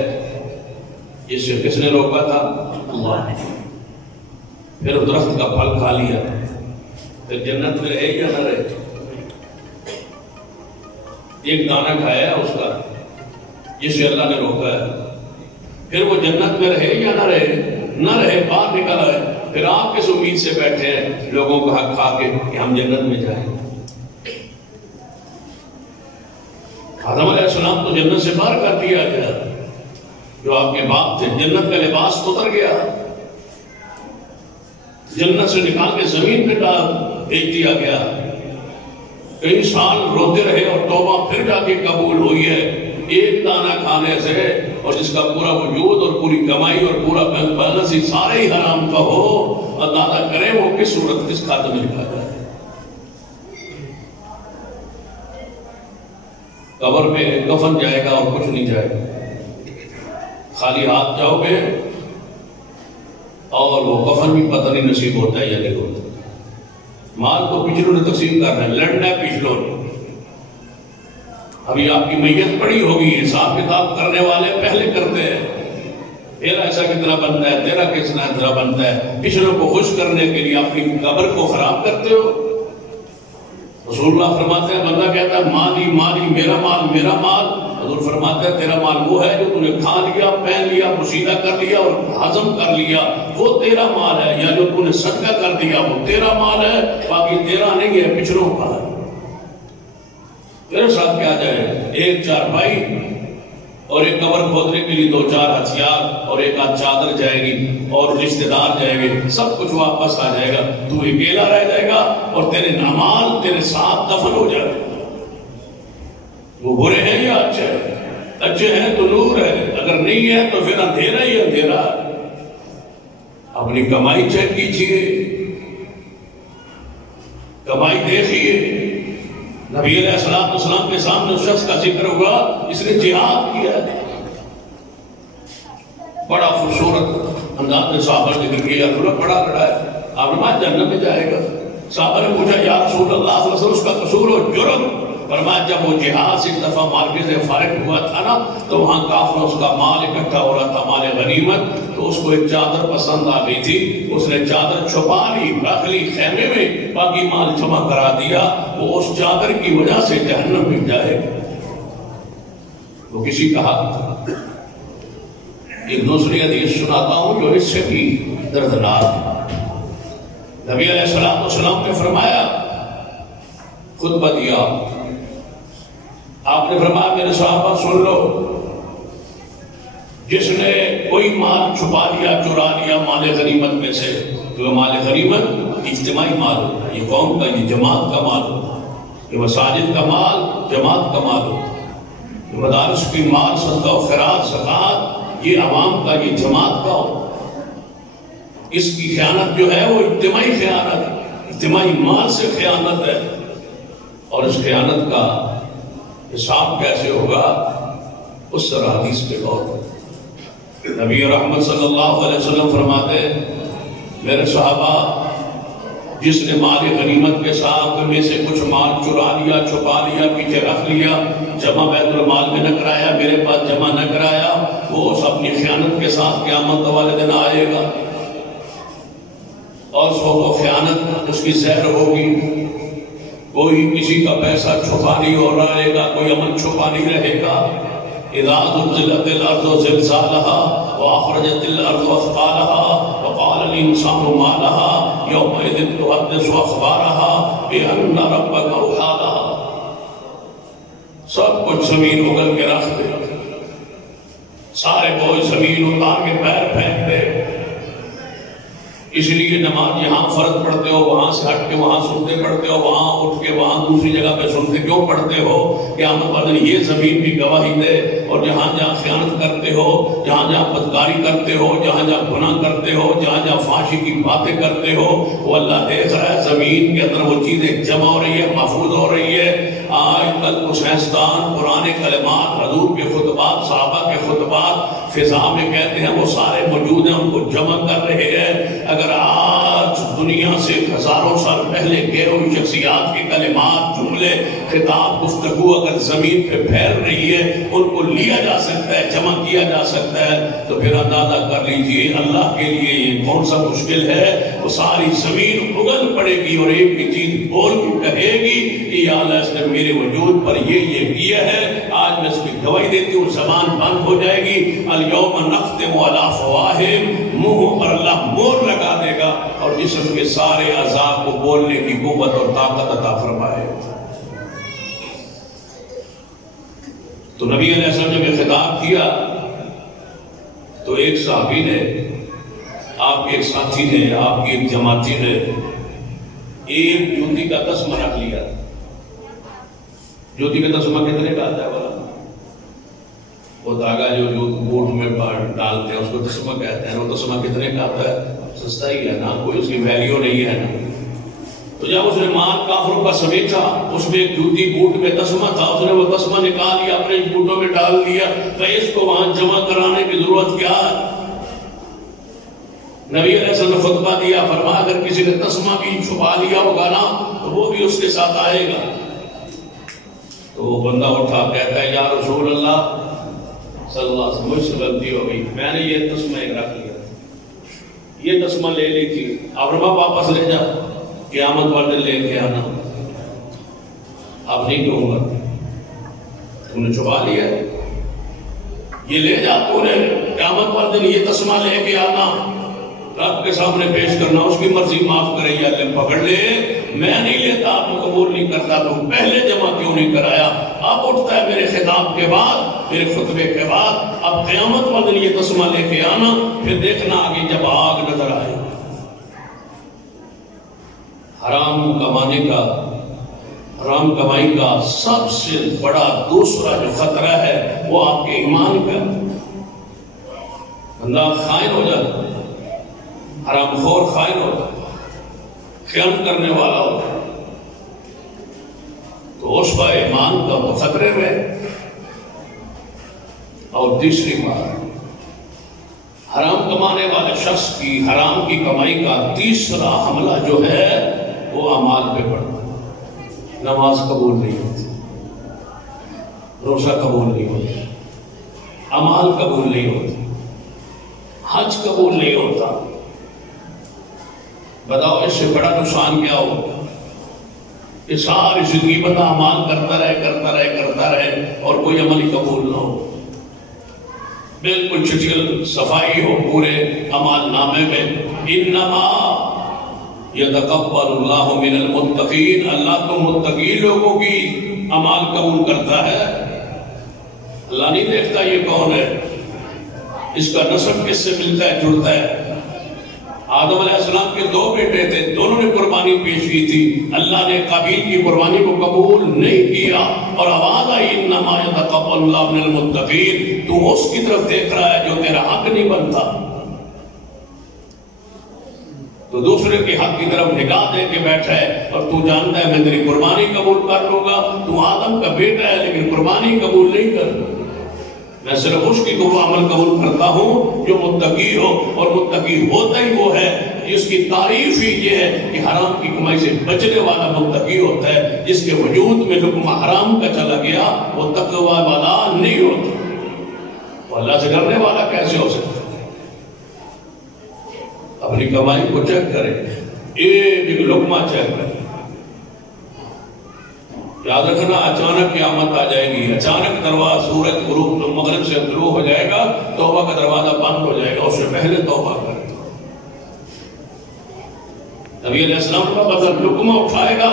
اس سے کس نے روکا تھا؟ اللہ نے۔ پھر درخت کا پھل کھا لیا، پھر جنت میں رہے یا نہ رہے؟ ایک دانہ کھایا اس کا جسے اللہ نے روکا ہے، پھر وہ جنت میں رہے یا نہ رہے؟ نہ رہے، باہر نکل آئے۔ پھر آپ کس امید سے بیٹھے ہیں لوگوں کا حق کھا کے کہ ہم جنت میں جائیں؟ آدم علیہ السلام تو جنت سے باہر کر دیا گیا، جو آپ کے باپ تھے، جنت کا لباس اتر گیا، جنت سے نکال کے زمین پہ بھیج دیا گیا۔ کئی سال روتے رہے اور توبہ پھر جا کے قبول ہوئی ہے ایک دانہ کھانے سے، اور جس کا پورا وجود اور پوری کمائی اور پورا بینک بیلنس ہی سارے ہی حرام کا ہو، اندازہ کریں وہ کس صورت کس کھاتے میں لکھا جائے۔ قبر میں کفن جائے گا اور کچھ نہیں جائے گا، خالی ہاتھ جاؤ گے اور وہ کفن بھی پتہ نہیں نصیب ہوتا ہے یا نہیں ہوتا۔ مال تو پچھلوں نے تقسیم کر رہے ہیں، لڑنا ہے پچھلوں نے۔ ابھی آپ کی میت پڑی ہوگی، حساب کتاب کرنے والے پہلے کرتے ہیں، تیرا ایسا کتنا بنتا ہے، تیرا کتنا بنتا ہے۔ پچھلوں کو خوش کرنے کے لیے اپنی قبر کو خراب کرتے ہو۔ رسول اللہ فرماتے ہیں، بندہ کہتا ہے مالی مالی، میرا مال میرا مال، حضور فرماتے ہیں تیرا مال وہ ہے جو تم نے کھا لیا، پہن لیا، پوشیدہ کر لیا اور ہضم کر لیا، وہ تیرا مال ہے، یا جو تم نے صدقہ کر دیا وہ تیرا مال ہے، باقی تیرا نہیں ہے، پچھلوں کا ہے۔ تیرے ساتھ کیا جائے؟ ایک چارپائی اور ایک قبر کھودنے کے لیے 2-4 ہتھیار اور ایک آدھ چادر جائے گی اور رشتہ دار جائیں گے، سب کچھ واپس آ جائے گا، تو اکیلا رہ جائے گا اور تیرے نمال تیرے ساتھ دفن ہو جائے گا۔ وہ برے ہیں یا اچھے ہیں؟ اچھے ہیں تو نور ہے، اگر نہیں ہے تو پھر اندھیرا ہی اندھیرا۔ اپنی کمائی چیک کیجیے، کمائی دیکھیے۔ نبی علیہ السلام کے سامنے اس شخص کا ذکر ہوا اس نے جہاد کیا، بڑا خوبصورت انداز میں صحابہ ذکر کیا، بڑا بڑا ہے، آپ نے جنت میں جائے گا۔ صحابہ نے پوچھا یا رسول اللہ صلی اللہ علیہ وسلم اس کا قصور اور جرم؟ فرمایا جب وہ جہاد سے ایک دفعہ مارکے سے فارغ ہوا تھا نا، تو وہاں کافر اس کا مال اکٹھا ہو رہا تھا، مال غنیمت، تو اس کو ایک چادر پسند آ گئی تھی، اس نے چادر چھپا لی، رکھ لی خیمے میں، باقی مال جمع کرا دیا۔ وہ اس چادر کی وجہ سے جہنم میں جائے گا، وہ کسی کا حق تھا۔ ایک دوسری حدیث سناتا ہوں جو اس سے بھی دردناک ہے۔ نبی علیہ السلام نے فرمایا، خطبہ دیا، آپ نے فرمایا میرے صحابہ سن لو، جس نے کوئی مال چھپا لیا، چرا لیا مال غنیمت میں سے، تو مال غنیمت اجتماعی مال ہوتا ہے، یہ قوم کا، یہ جماعت کا مال ہوتا ہے، یہ مساجد کا مال جماعت کا مال ہوتا ہے، یہ مدارس کی مال صدقہ و خیرات زکوٰۃ یہ عوام کا، یہ جماعت کا ہوتا ہے۔ اس کی خیانت جو ہے وہ اجتماعی خیانت، اجتماعی مال سے خیانت ہے، اور اس خیانت کا حساب کیسے ہوگا اس طرح حدیث پہ غور کریں۔ نبی رحمت صلی اللہ علیہ وسلم فرماتے ہیں، میرے صحابہ، جس نے مال غنیمت کے ساتھ میں سے کچھ مال چرا لیا، چھپا لیا، پیچھے رکھ لیا، جمع بیت المال میں نہ کرایا، میرے پاس جمع نہ کرایا، وہ اس اپنی خیانت کے ساتھ قیامت والے دن آئے گا، اور اس کو خیانت اس کی زہر ہوگی۔ کوئی کسی کا پیسہ چھپا نہیں ہو رہے گا، کوئی عمل چھپا نہیں رہے گا۔ اذا زلزلت الارض زلزالها واخرجت الارض اثقالها وقال الانسان ما لها يومئذ تحدث اخبارها بان ربك اوحى لها۔ سب کچھ زمین اگل کے رکھ دے، سارے بوجھ زمین اتار کے پیر پھینک دے۔ اس لیے نماز یہاں فرض پڑھتے ہو، وہاں سے ہٹ کے وہاں سنتے پڑھتے ہو، وہاں اٹھ کے وہاں دوسری جگہ پہ سنتے کیوں پڑھتے ہو؟ قیامت والے دن یہ زمین بھی گواہی دے۔ اور جہاں جہاں خیانت کرتے ہو، جہاں جہاں بدکاری کرتے ہو، جہاں جہاں گناہ کرتے ہو، جہاں جہاں فحاشی کی باتیں کرتے ہو، وہ اللہ دیکھ رہا ہے۔ زمین کے اندر وہ چیزیں جمع ہو رہی ہے، محفوظ ہو رہی ہے۔ آج کل کو سائنسدان قرآن کلمات، حضور کے خطبات، صحابہ کے خطبات فضا میں کہتے ہیں وہ سارے موجود ہیں، ان کو جمع کر رہے ہیں۔ اگر آج دنیا سے ہزاروں سال پہلے غیر ہوئی شخصیات کے کلمات، جملے، خطاب، گفتگو اگر زمین پہ پھیل رہی ہے، ان کو لیا جا سکتا ہے، جمع کیا جا سکتا ہے، تو پھر اندازہ کر لیجئے اللہ کے لیے یہ کون سا مشکل ہے۔ وہ ساری زمین اگل پڑے گی اور ایک بھی چیز بول کے کہے گی کہ یا اللہ اس نے میرے وجود پر یہ کیا ہے، آج میں اس کی گواہی دیتی ہوں۔ زبان بند ہو جائے گی، الیوم نختم علی افواہہم، منہوں پر اللہ مور لگا دے گا اور جسم کے سارے اعضاء کو بولنے کی قوت اور طاقت عطا فرمائے۔ تو نبی علیہ السلام نے جب خطاب کیا تو ایک صحابی نے، آپ کے ایک ساتھی نے، آپ کی ایک جماعتی نے ایک جوتی کا تسمہ رکھ لیا۔ جوتی کا تسمہ کتنے کا آتا ہے والا؟ وہ دھاگا جو بوٹ میں ڈالتے ہیں اس کو تسمہ کہتے ہیں۔ وہ تسمہ کتنے کا آتا ہے؟ سستا ہی ہے نا، کوئی اس کی ویلیو نہیں ہے نا۔ تو جب اس نے مال کافروں کا سمیٹا، اس میں ایک جوتی بوٹ میں تسمہ تھا، اس نے وہ تسمہ نکال لیا، اپنے بوٹوں میں ڈال دیا۔ تو اس کو وہاں جمع کرانے کی ضرورت کیا ہے؟ نبی علیہ السلام نے خطبہ دیا، فرمایا اگر کسی نے تسمہ بھی چھپا لیا ہوگا نا تو وہ بھی اس کے ساتھ آئے گا۔ تو وہ بندہ اٹھا، کہتا ہے یا رسول اللہ صلی اللہ علیہ وسلم، مجھ سے غلطی ہو گئی، میں نے یہ تسمہ ایک رکھ لیا، یہ تسمہ لے لی تھی، اب رما واپس لے جا، قیامت والے لے کے آنا۔ اب نہیں کہوں گا، تم نے چھپا لیا، یہ لے جا، تو نے قیامت والے دن یہ تسمہ لے کے آنا، رب کے سامنے پیش کرنا، اس کی مرضی معاف کرے یا اللہ پکڑ لے، میں نہیں لیتا، آپ کو قبول نہیں کرتا، تو پہلے جمع کیوں نہیں کرایا؟ اب اٹھتا ہے میرے خطاب کے بعد، میرے خطبے کے بعد، اب قیامت والے دن یہ تسمہ لے کے آنا، پھر دیکھنا آگے جب آگ نظر آئے۔ حرام کمانے کا، حرام کمائی کا سب سے بڑا دوسرا جو خطرہ ہے وہ آپ کے ایمان کا۔ بندہ خائن ہو جاتا ہے، حرام خور خائن ہوتا ہے، خیانت کرنے والا ہوتا ہے، تو اس کا ایمان کا تو خطرے میں۔ اور تیسری بات، حرام کمانے والے شخص کی حرام کی کمائی کا تیسرا حملہ جو ہے وہ اعمال پہ پڑتا ہے۔ نماز قبول نہیں ہوتی، روزہ قبول نہیں ہوتا، اعمال قبول نہیں ہوتے، حج قبول نہیں ہوتا۔ بتاؤ اس سے بڑا نقصان کیا ہوگا؟ یہ ساری زندگی بندہ اعمال کرتا رہے اور کوئی عمل ہی قبول نہ ہو، بالکل چٹل صفائی ہو پورے اعمال نامے میں۔ انما یتقبل اللہ من المتقین، اللہ تو متقی لوگوں کی اعمال قبول کرتا ہے۔ اللہ نہیں دیکھتا یہ کون ہے، اس کا نسب کس سے ملتا ہے، جڑتا ہے۔ آدم علیہ السلام کے دو بیٹے تھے، دونوں نے قربانی پیش کی تھی، اللہ نے قابیل کی قربانی کو قبول نہیں کیا اور آواز آئی انما یتقبل اللہ من المتقین، تو اس کی طرف دیکھ رہا ہے جو تیرا حق نہیں بنتا، تو دوسرے کے حق کی طرف نگاہ دے کے بیٹھا ہے، اور تو جانتا ہے میں تیری قربانی قبول کر لوں گا، تو آدم کا بیٹا ہے لیکن قربانی قبول نہیں کر، میں صرف اس کی وہ عمل قبول کرتا ہوں جو متقی ہو، اور متقی ہوتا ہی وہ ہے جس کی تعریف ہی یہ ہے کہ حرام کی کمائی سے بچنے والا متقی ہوتا ہے، جس کے وجود میں لقمہ حرام کا چلا گیا وہ تقوی والا نہیں ہوتا۔ وہ اللہ سے ڈرنے والا کیسے ہو سکتا ہے؟ اپنی کمائی کو چیک کریں، ایک لقمہ چیک کریں، یاد رکھنا اچانک قیامت آ جائے گی، اچانک دروازہ سورج غروب مغرب سے طلوع ہو جائے گا، توبہ کا دروازہ بند ہو جائے گا، اس سے پہلے توبہ کریں۔ نبی علیہ السلام کا بدل لقمہ اٹھائے گا،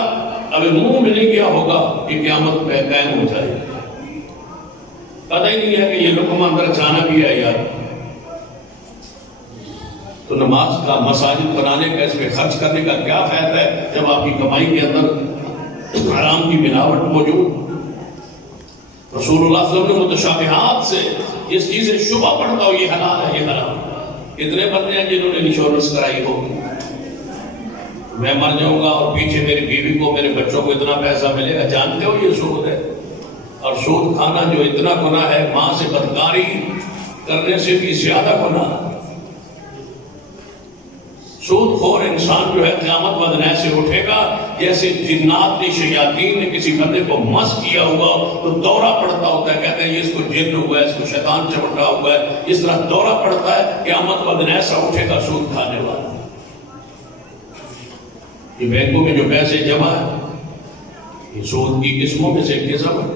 ابھی منہ میں نہیں گیا ہوگا کہ قیامت پہ قائم ہو جائے گا۔ پتہ ہی نہیں ہے کہ یہ لقمہ اندر جانا بھی ہے یار. تو نماز کا مساجد بنانے کا اس پہ خرچ کرنے کا کیا فائدہ ہے جب آپ کی کمائی کے اندر حرام کی ملاوٹ موجود. رسول اللہ صلی اللہ علیہ وسلم نے متشابہات سے جس چیز سے شبہ پڑتا ہو یہ حلال ہے یہ حرام. اتنے بندے ہیں جنہوں نے انشورنس کرائی ہو میں مر جاؤں گا اور پیچھے میری بیوی کو میرے بچوں کو اتنا پیسہ ملے گا. جانتے ہو یہ سود ہے. اور سود کھانا جو اتنا گناہ ہے ماں سے بدکاری کرنے سے بھی زیادہ گناہ. سود خور انسان جو ہے قیامت بعد ایسے اٹھے گا جیسے جنات نے شیاطین نے کسی بندے کو مس کیا ہوا تو دورہ پڑتا ہوتا ہے. کہتے ہیں یہ اس کو جن ہوا ہے اس کو شیطان چمٹا ہوا ہے. اس طرح دورہ پڑتا ہے قیامت بعد ایسا اٹھے گا سود کھانے والا. یہ بینکوں میں جو پیسے جمع ہے یہ سود کی قسموں میں سے ایک قسم ہے.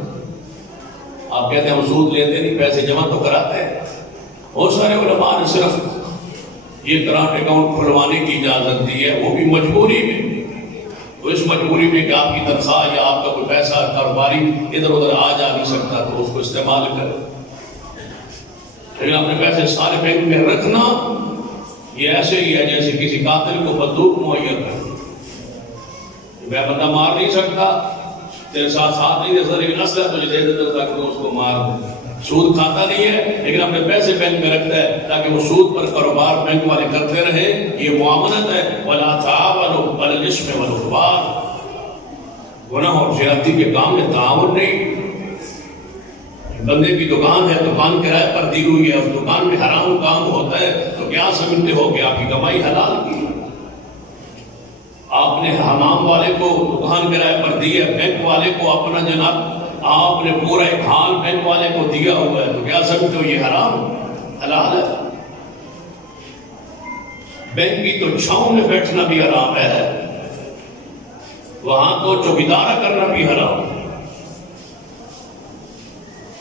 آپ کہتے ہیں ہم سود لیتے نہیں پیسے جمع تو کراتے ہیں. بہت سارے علماء نے صرف یہ کرنٹ اکاؤنٹ کھلوانے کی اجازت دی ہے وہ بھی مجبوری میں. تو اس مجبوری میں کہ آپ کی تنخواہ یا آپ کا کوئی پیسہ کاروباری ادھر ادھر آ جا نہیں سکتا تو اس کو استعمال کرے. لیکن اپنے پیسے سارے بینک میں رکھنا یہ ایسے ہی ہے جیسے کسی قاتل کو بندوق مہیا کرنا. میں بندہ مار نہیں سکتا تیرے ساتھ نہیں دے سکتا لیکن اسلحہ تجھے دے دیتا تاکہ تو اس کو مار دے. سود کھاتا نہیں ہے لیکن اپنے پیسے بینک میں رکھتا ہے تاکہ وہ سود پر کاروبار بینک والے کرتے رہے. یہ معاملت ہے وَلَا تَعَاوَنُوا عَلَى الْإِثْمِ وَالْعُدْوَانِ. گناہ اور زیادتی کے کام میں تعاون نہیں. بندے کی دکان ہے دکان کرائے پر دی ہوئی ہے اس دکان میں حرام کام ہوتا ہے تو کیا سمجھتے ہو کہ آپ کی کمائی حلال کی. آپ نے حمام والے کو دکان کرائے پر دی ہے بینک والے کو اپنا جناب آپ نے پورا ایک حال بینک والے کو دیا ہوا ہے تو کیا سمجھتے ہو یہ حرام حلال ہے. بینک کی تو چھاؤں میں بیٹھنا بھی حرام ہے. وہاں تو چوکیدارا کرنا بھی حرام.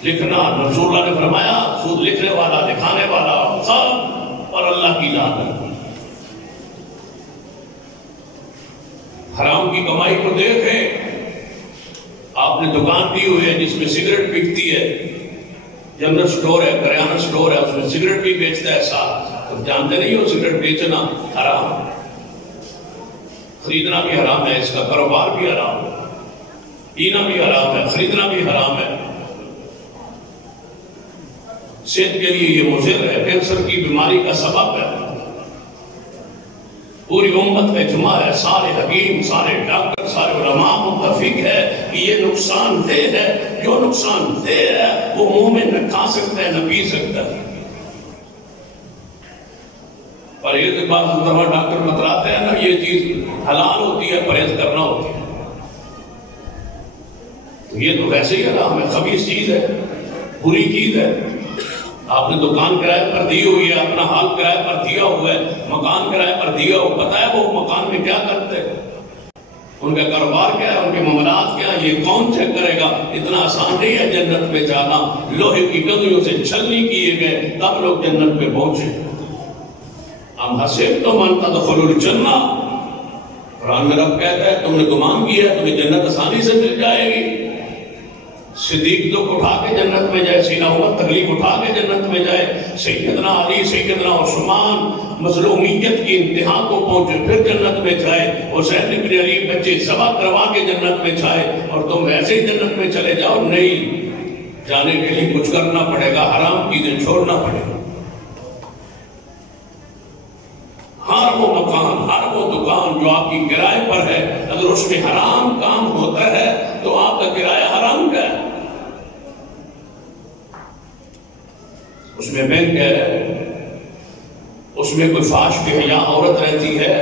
لکھنا رسول اللہ نے فرمایا سود لکھنے والا لکھانے والا سب اور اللہ کی لعنت. حرام کی کمائی کو دیکھیں. آپ نے دکان دی ہوئی ہے جس میں سگریٹ بکتی ہے. جنرل سٹور ہے کریانہ سٹور ہے اس میں سگریٹ بھی بیچتا ہے ساتھ. تم جانتے نہیں ہو سگریٹ بیچنا حرام. خریدنا بھی حرام ہے. اس کا کاروبار بھی حرام ہے. پینا بھی حرام ہے. خریدنا بھی حرام ہے. صحت کے لیے یہ مضر ہے. کینسر کی بیماری کا سبب ہے. پوری امت کا اجماع ہے. سارے حکیم سارے ڈاکٹر سارے علماء متفق ہے کہ یہ نقصان دہ ہے. جو نقصان دہ ہے وہ منہ میں نہ کھا سکتا ہے نہ پی سکتا ہے. پرہیز کے بعد دفعہ ڈاکٹر بتلاتے ہیں نا یہ چیز حلال ہوتی ہے پرہیز کرنا ہوتا ہے. یہ تو ویسے ہی حرام ہے. خبیث چیز ہے بری چیز ہے. آپ نے دکان کرائے پر دی ہوئی ہے اپنا حال کرائے پر دیا ہوا ہے مکان کرائے پر دیا ہوا. پتا ہے وہ مکان میں کیا کرتے ہیں ان کا کاروبار کیا ہے ان کے معاملات کیا ہے یہ کون چیک کرے گا. اتنا آسان نہیں ہے جنت میں جانا. لوہے کی گدیوں سے چھلنی کیے گئے تب لوگ جنت پہ پہنچے. ہم حسبتم ان تدخلوا الجنہ. قرآن میں رب کہتا ہے تم نے گمان کیا ہے تمہیں جنت آسانی سے مل جائے گی. صدیق دکھ اٹھا کے جنت میں جائے. سیدنا عمر تکلیف اٹھا کے جنت میں جائے. سیدنا علی سیدنا عثمان مظلومیت کی انتہا کو پہنچے پھر جنت میں جائے. حسین بن علی بچے ذبح کروا کے جنت میں جائے اور تم ویسے ہی جنت میں چلے جاؤ. نہیں جانے کے لیے کچھ کرنا پڑے گا. حرام چیزیں چھوڑنا پڑے گا. ہر وہ مکان ہر وہ دکان جو آپ کی کرائے پر ہے اگر اس میں حرام کام ہوتا ہے تو آپ کا کرایہ حرام کا ہے. اس میں بینک ہے اس میں کوئی فاش بے حیا عورت رہتی ہے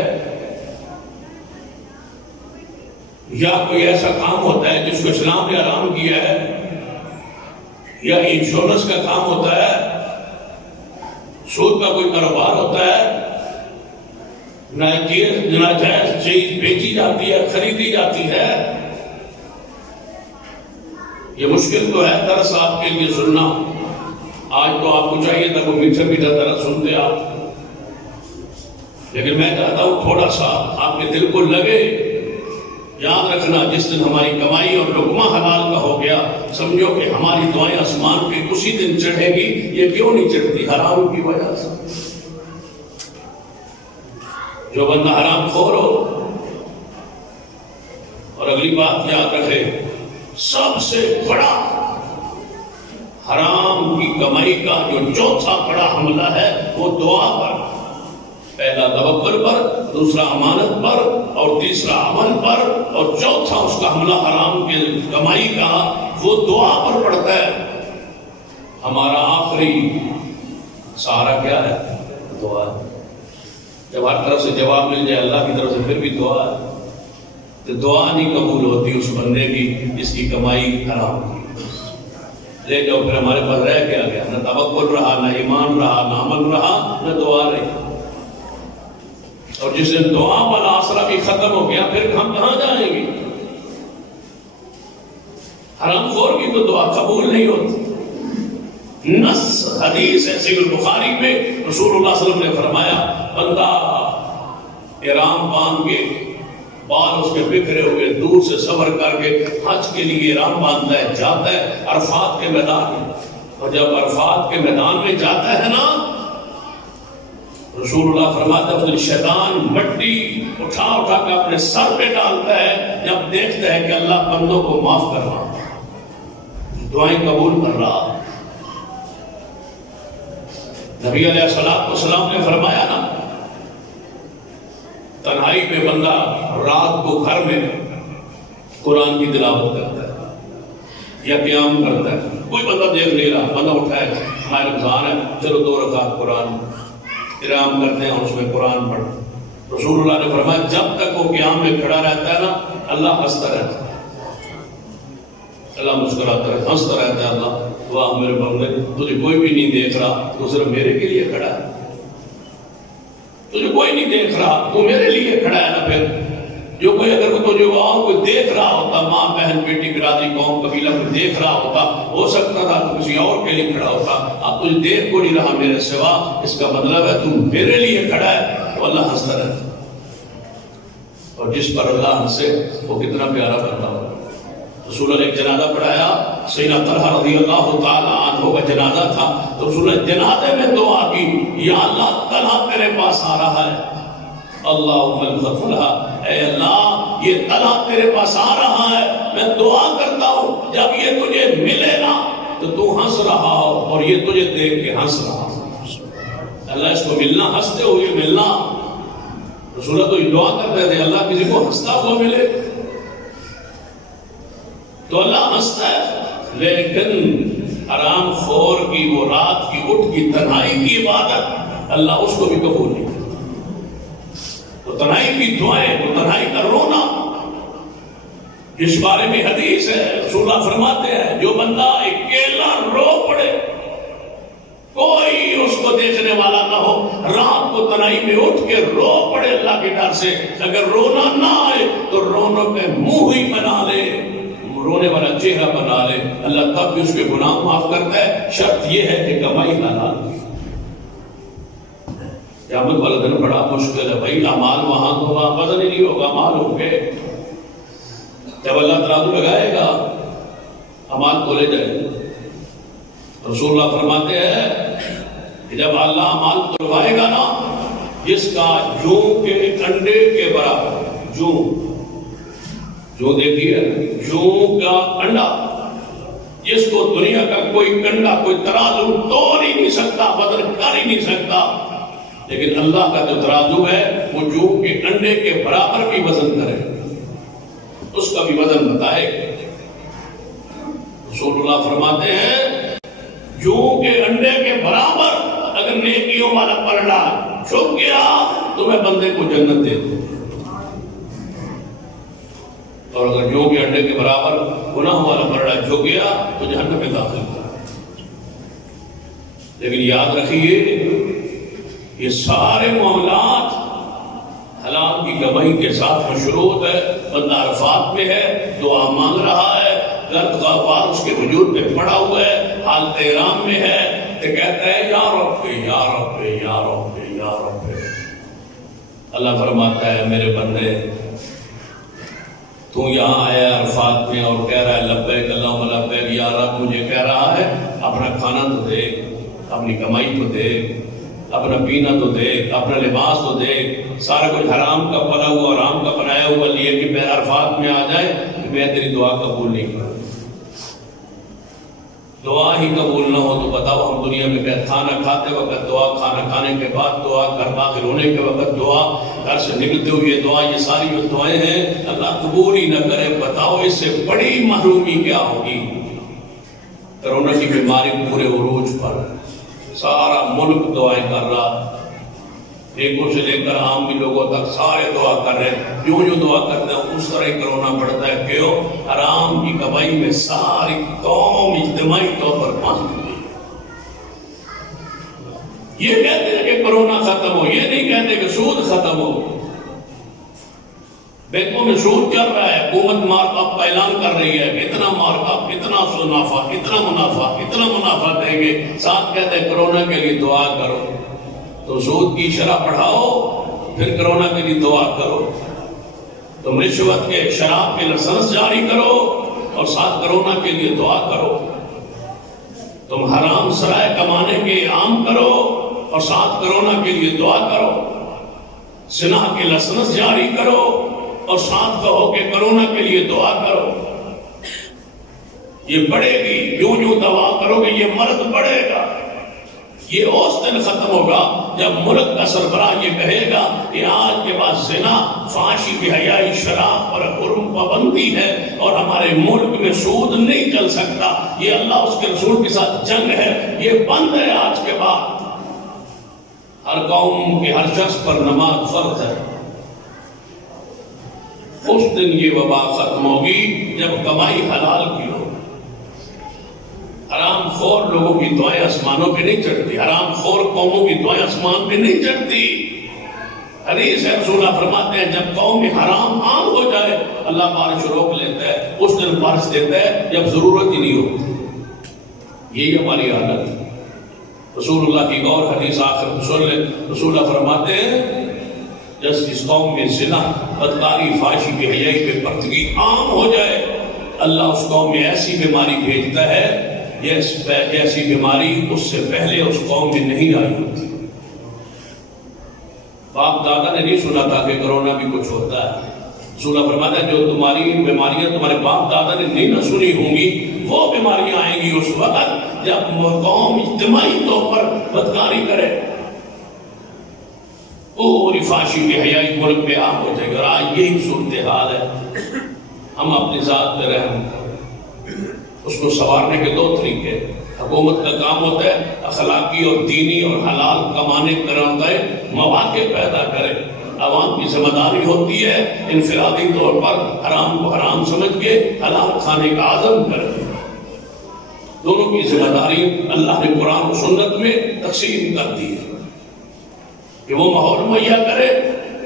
یا کوئی ایسا کام ہوتا ہے جس کو اسلام نے حرام کیا ہے یا انشورنس کا کام ہوتا ہے. سود کا کوئی کاروبار ہوتا ہے. ناجائز چیز بیچی جاتی ہے خریدی جاتی ہے. یہ مشکل تو ہے درس آپ کے لیے سننا. آج تو آپ کو چاہیے تھا کوئی میٹھا میٹھا درس سنتے آپ. لیکن میں چاہتا ہوں تھوڑا سا آپ کے دل کو لگے یاد رکھنا جس دن ہماری کمائی اور لقمہ حلال کا ہو گیا سمجھو کہ ہماری دعائیں آسمان پہ اسی دن چڑھے گی. یہ کیوں نہیں چڑھتی؟ حرام کی وجہ سے. جو بندہ حرام خور ہو. اور اگلی بات یاد رکھے، سب سے بڑا حرام کی کمائی کا جو چوتھا بڑا حملہ ہے وہ دعا پر. پہلا توکل پر، دوسرا امانت پر، اور تیسرا عمل پر، اور چوتھا اس کا حملہ حرام کی کمائی کا وہ دعا پر پڑتا ہے. ہمارا آخری سہارا کیا ہے؟ دعا. جب ہر طرف سے جواب مل جائے اللہ کی طرف سے پھر بھی دعا ہے، تو دعا نہیں قبول ہوتی اس بندے کی جس کی کمائی حرام کی. لے جاؤ پھر ہمارے پاس رہ کیا گیا؟ نہ توکل رہا، نہ ایمان رہا، نہ عمل رہا، نہ دعا رہی. اور جس دن دعا والا آسرا بھی ختم ہو گیا پھر ہم کہاں جائیں گے؟ حرام خور کی تو دعا قبول نہیں ہوتی. نص حدیث ہے صحیح البخاری میں رسول اللہ صلی اللہ علیہ وسلم نے فرمایا بندہ احرام باندھ کے بال اس کے بکھرے ہوئے دور سے سفر کر کے حج کے لیے احرام باندھتا ہے، جاتا ہے عرفات کے میدان میں. اور جب عرفات کے میدان میں جاتا ہے نا، رسول اللہ فرماتا ہے شیطان مٹی اٹھا اٹھا کے اپنے سر پہ ڈالتا ہے جب دیکھتا ہے کہ اللہ بندوں کو معاف کر رہا، دعائیں قبول کر رہا. نبی علیہ السلام نے فرمایا نا، تنہائی میں بندہ رات کو گھر میں قرآن کی تلاوت کرتا ہے یا قیام کرتا ہے. کوئی بندہ دیکھ نہیں رہا، بندہ اٹھائے ہمارے رمضان ہے چلو 2 رکعت قرآن قیام کرتے ہیں اور اس میں قرآن پڑھ. رسول اللہ نے فرمایا جب تک وہ قیام میں کھڑا رہتا ہے نا اللہ ہنستا رہتا ہے، اللہ مسکراتا رہتا ہے، ہنستا رہتا ہے. اللہ واہ میرے بندے، تجھے کوئی بھی نہیں دیکھ رہا، تو صرف میرے کے لیے کھڑا ہے. تجھے کوئی نہیں دیکھ رہا، تو میرے لیے کھڑا ہے نا. پھر جو کوئی اگر تجھے اور کوئی دیکھ رہا ہوتا، ماں بہن بیٹی برادری قوم قبیلہ کوئی دیکھ رہا ہوتا، ہو سکتا تھا تو کسی اور کے لیے کھڑا ہوتا. اب تجھے دیکھ کو نہیں رہا میرے سوا، اس کا مطلب ہے تم میرے لیے کھڑا ہے، تو اللہ ہنستا رہتا. اور جس پر اللہ ہنسے وہ کتنا پیارا بنتا ہو. رسول اللہ نے ایک جنازہ پڑھایا، سیدنا طلحہ رضی اللہ تعالی عنہ کا جنازہ تھا، تو رسول اللہ جنازے میں دعا کی، یا اللہ طلحہ تیرے پاس آ رہا ہے، اللہم الغفلہ، اے اللہ یہ طلحہ تیرے پاس آ رہا ہے. میں دعا کرتا ہوں جب یہ تجھے ملے نا تو تو ہنس رہا ہو اور یہ تجھے دیکھ کے ہنس رہا ہو. اللہ اس کو ملنا، ہنستے ہوئے ملنا. رسول اللہ تو یہ دعا کرتے تھے اللہ کسی کو ہنستا ہوا ملے تو اللہ ہنستا ہے. لیکن حرام خور کی وہ رات کی اٹھ کی تنہائی کی عبادت اللہ اس کو بھی قبول نہیں. تو تنہائی کی دعائیں، تو تنہائی کا رونا، اس بارے میں حدیث ہے. رسول اللہ فرماتے ہیں جو بندہ اکیلا رو پڑے، کوئی اس کو دیکھنے والا نہ ہو، رات کو تنہائی میں اٹھ کے رو پڑے اللہ کے ڈر سے، اگر رونا نہ آئے تو رونوں پہ منہ ہی بنا لے، رونے والا چہرہ بنا لے، اللہ تب بھی اس کے گناہ معاف کرتا ہے. شرط یہ ہے کہ کمائی حلال کی. قیامت والا دن بڑا مشکل ہے بھائی. اعمال وہاں تو وہاں بدل ہی نہیں ہوگا، اعمال ہوں گے. جب اللہ ترازو لگائے گا اعمال کو لے جائے گا. رسول اللہ فرماتے ہیں کہ جب اللہ اعمال کو لگائے گا نا، جس کا جوں کے انڈے کے برابر، جو دیکھیے جوں کا انڈا، جس کو دنیا کا کوئی کنڈا، کوئی ترازو توڑ ہی نہیں سکتا، بدل کر ہی نہیں سکتا، لیکن اللہ کا جو ترازو ہے وہ جو کے انڈے کے برابر بھی وزن کرے، اس کا بھی وزن بتائے. رسول اللہ فرماتے ہیں جو کے انڈے کے برابر اگر نیکیوں والا پلڑا چھپ گیا تو میں بندے کو جنت دے دوں، اور اگر جو کے انڈے کے برابر گناہ والا پلڑا جھک گیا تو جہنم میں داخل کر. لیکن یاد رکھیے یہ سارے معاملات حلال کی کمائی کے ساتھ مشروط ہے. بندہ عرفات میں ہے، دعا مانگ رہا ہے، گرد غبار اس کے وجود پہ پڑا ہوا ہے، حالت احرام میں ہے، تو کہتا ہے یا رب یا رب یا رب یا رب. اللہ فرماتا ہے میرے بندے تو یہاں آیا عرفات میں اور کہہ رہا ہے لبیک اللہم لبیک، یا رب مجھے کہہ رہا ہے اپنا کھانا تو دے، اپنی کمائی تو دے، اپنا پینا تو دے، اپنا لباس تو دے، سارا کچھ حرام کا پلا ہوا حرام کا بنایا ہوا لیے کہ میں عرفات میں آ جائے کہ میں تیری دعا قبول نہیں کروں۔ دعا ہی قبول نہ ہو تو بتاؤ ہم دنیا میں کہ کھانا کھاتے وقت دعا، کھانا کھانے کے بعد دعا، گھر داخل ہونے کے وقت دعا، گھر سے نکلتے ہوئے دعا، یہ ساری جو دعائیں ہیں اللہ قبول ہی نہ کرے، بتاؤ اس سے بڑی محرومی کیا ہوگی؟ کرونا کی بیماری پورے عروج پر، سارا ملک دعائیں کر رہا، ایکوں سے لے کر عام بھی لوگوں تک سارے دعا کر رہے ہیں، جو دعا کرتے ہیں اس طرح ہی کرونا بڑھتا ہے۔ کیوں؟ حرام کی کمائی میں ساری قوم اجتماعی طور پر پھنس گئی۔ یہ کہتے ہیں کہ کرونا ختم ہو، یہ نہیں کہتے کہ سود ختم ہو۔ بینکوں میں سود چل رہا ہے، حکومت مارک اپ کا اعلان کر رہی ہے، اتنا مارک اپ، اتنا منافع، اتنا منافع، اتنا منافع دیں گے، ساتھ کہتے ہیں کرونا کے لیے دعا کرو۔ تو سود کی شرح بڑھاؤ، پھر کرونا کے لیے دعا کرو۔ تم رشوت کے شراب کے لائسنس جاری کرو اور ساتھ کرونا کے لیے دعا کرو۔ تم حرام سرائے کمانے کے عام کرو اور ساتھ کرونا کے لیے دعا کرو۔ زنا کے لائسنس جاری کرو اور ساتھ کہو کہ کرونا کے لیے دعا کرو۔ یہ بڑھے گی، یوں دعا کرو کہ یہ مرض بڑھے گا۔ یہ اس دن ختم ہوگا جب ملک کا سربراہ یہ کہے گا کہ آج کے بعد زنا، فحاشی، بے حیائی، شراب پر حرم پابندی ہے اور ہمارے ملک میں سود نہیں چل سکتا، یہ اللہ اس کے رسول کے ساتھ جنگ ہے، یہ بند ہے۔ آج کے بعد ہر قوم کے ہر شخص پر نماز فرض ہے۔ اس دن یہ وبا ختم ہوگی جب کمائی حلال کی ہو۔ حرام خور لوگوں کی دعائیں آسمانوں پہ نہیں چڑھتی، حرام خور قوموں کی دعائیں آسمان پہ نہیں چڑھتی۔ حدیث ہے، رسول اللہ فرماتے ہیں جب قوم میں حرام عام ہو جائے اللہ بارش روک لیتا ہے، اس دن بارش دیتا ہے جب ضرورت ہی نہیں ہوتی۔ یہی ہماری حالت ہے۔ رسول اللہ کی اور حدیث آخر سن لیں، رسول اللہ فرماتے ہیں جس قوم میں زنا، بدکاری، فحاشی، بے حیائی، بے پردگی عام ہو جائے اللہ اس قوم میں ایسی بیماری بھیجتا ہے جیسی بیماری اس سے پہلے اس قوم میں نہیں آئی ہوتی۔ باپ دادا نے نہیں سنا تھا کہ کرونا بھی کچھ ہوتا ہے۔ رسول اللہ فرماتا ہے جو تمہاری بیماریاں تمہارے باپ دادا نے نہیں نہ سنی ہوں گی وہ بیماریاں آئیں گی اس وقت جب قوم اجتماعی طور پر بدکاری کرے، پوری فحاشی بے حیائی ملک میں عام ہو جائے گی۔ اور آج یہی صورتحال ہے۔ ہم اپنی ذات پہ رحم کریں، اس کو سنوارنے کے دو طریقے۔ حکومت کا کام ہوتا ہے اخلاقی اور دینی اور حلال کمانے کا مواقع پیدا کرے۔ عوام کی ذمہ داری ہوتی ہے انفرادی طور پر حرام کو حرام سمجھ کے حلال کھانے کا عزم کرے۔ دونوں کی ذمہ داری اللہ نے قرآن و سنت میں تقسیم کر دی ہے کہ وہ ماحول مہیا کرے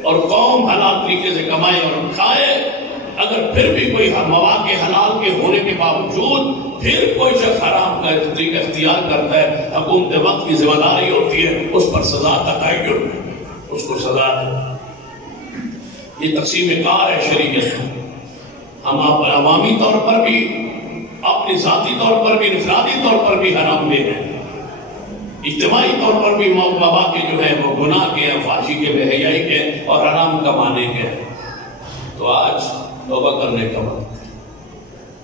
اور قوم حلال طریقے سے کمائے اور کھائے۔ اگر پھر بھی کوئی مواقع حلال کے ہونے کے باوجود پھر کوئی شخص حرام کا طریقہ اختیار کرتا ہے، حکومت وقت کی ذمہ داری ہوتی ہے اس پر سزا کا تعین، اس کو سزا ہے۔ یہ تقسیم کار ہے شریعت۔ ہم عوامی طور پر بھی، اپنی ذاتی طور پر بھی، انفرادی طور پر بھی حرام میں ہیں، اجتماعی طور پر بھی مواقع جو ہے وہ گناہ کے، فحاشی کے، بے حیائی کے اور حرام کمانے کے۔ تو آج توبہ کرنے کا وقت،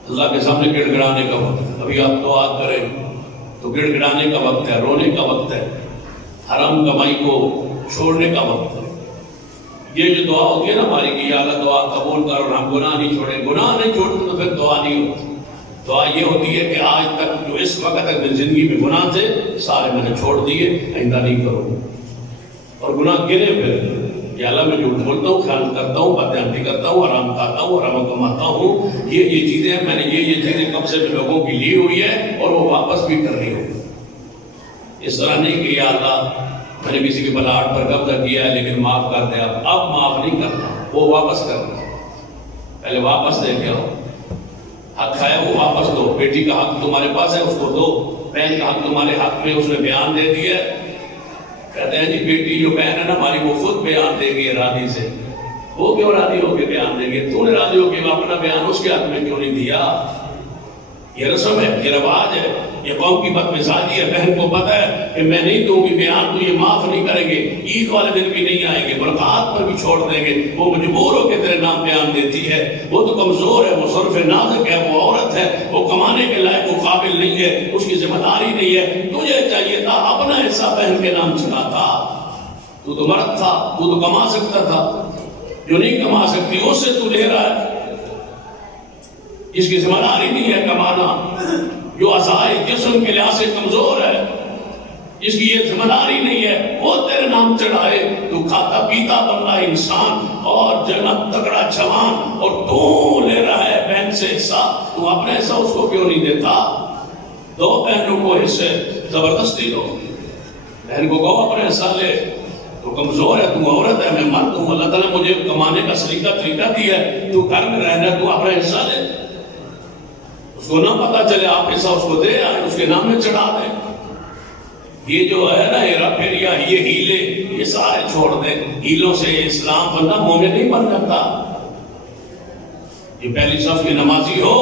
اللہ کے سامنے گڑ گڑانے کا وقت۔ ابھی آپ دعا کریں تو گڑ گڑانے کا وقت ہے، رونے کا وقت ہے، حرام کمائی کو چھوڑنے کا وقت ہے۔ یہ جو دعا ہوتی ہے نا ہماری کہ یا اللہ دعا قبول کر اور ہم گناہ نہیں چھوڑیں، گناہ نہیں چھوڑتے تو پھر دعا نہیں ہوتی۔ دعا یہ ہوتی ہے کہ آج تک جو اس وقت تک میری زندگی میں گناہ تھے سارے میں نے چھوڑ دیے، آئندہ نہیں کروں۔ اور گناہ گرے پھر یا اللہ میں جھوٹ بولتا ہوں، خیانت کرتا ہوں، بدعملی کرتا ہوں، حرام کھاتا ہوں، حرام کماتا ہوں، یہ چیزیں ہیں، میں نے یہ چیزیں قبضے میں لوگوں کی لی ہوئی ہے اور وہ واپس بھی کرنی ہوگی۔ اس طرح نہیں کہ یا اللہ میں نے کسی کے پلاٹ پر قبضہ کیا ہے لیکن معاف کر دیا، اب معاف نہیں کرنا، وہ واپس کرنا، پہلے واپس دے کے آؤ۔ حق ہے وہ واپس دو، بیٹی کا حق تمہارے پاس ہے اس کو دو، بہن کا حق تمہارے حق میں اس نے بیان دے دیا ہے، کہتے ہیں جی بیٹی جو بہن ہے نا ہماری وہ خود بیان دے گی ارادی سے، وہ کیوں راضی ہو کے بیان دیں گے؟ تو نے راضی ہو کے اپنا بیان اس کے حق میں کیوں نہیں دیا؟ یہ رسم ہے، یہ رواج ہے، یہ قوم کی بدمزاجی ہے۔ بہن کو پتہ ہے کہ میں نہیں دوں گی بیان تو یہ معاف نہیں کریں گے، عید والے دن بھی نہیں آئیں گے، برکات پر بھی چھوڑ دیں گے، وہ مجبور ہو کے تیرے نام بیان دیتی ہے۔ وہ تو کمزور ہے، وہ صرف نازک ہے، وہ عورت ہے، وہ کمانے کے لائق وہ قابل نہیں ہے، اس کی ذمہ داری نہیں ہے۔ تجھے چاہیے تھا اپنا حصہ بہن کے نام چڑھاتا۔ تو تو مرد تھا، تو تو کما سکتا تھا، جو نہیں کما سکتی اس سے تو لے رہا ہے۔ جس کی ذمہ داری نہیں ہے کمانا، جو اعضائے جسم کے لحاظ سے کمزور ہے، جس کی یہ ذمہ داری نہیں ہے، وہ تیرے نام چڑھائے۔ تو کھاتا پیتا بن رہا ہے انسان اور جنت تکڑا جوان، اور تو لے رہا ہے بہن سے حصہ۔ تو اپنا حصہ اس کو کیوں نہیں دیتا؟ دو بہنوں کو حصے، زبردستی دو۔ بہن کو کہو اپنا حصہ لے، تو کمزور ہے، تو عورت ہے، میں مرد ہوں، اللہ تعالیٰ مجھے کمانے کا طریقہ دیا ہے، تو گھر میں رہنا، تو اپنا حصہ لے۔ اس کو نہ پتا چلے، آپ حصہ اس کو دے آئے، اس کے نام میں چڑھا دیں۔ یہ جو ہے نا ہیرا پھیریا، یہ ہیلے، یہ سارے چھوڑ دیں۔ ہیلوں سے اسلام بننا مومن نہیں بن جاتا۔ یہ پہلی صف کی نمازی ہو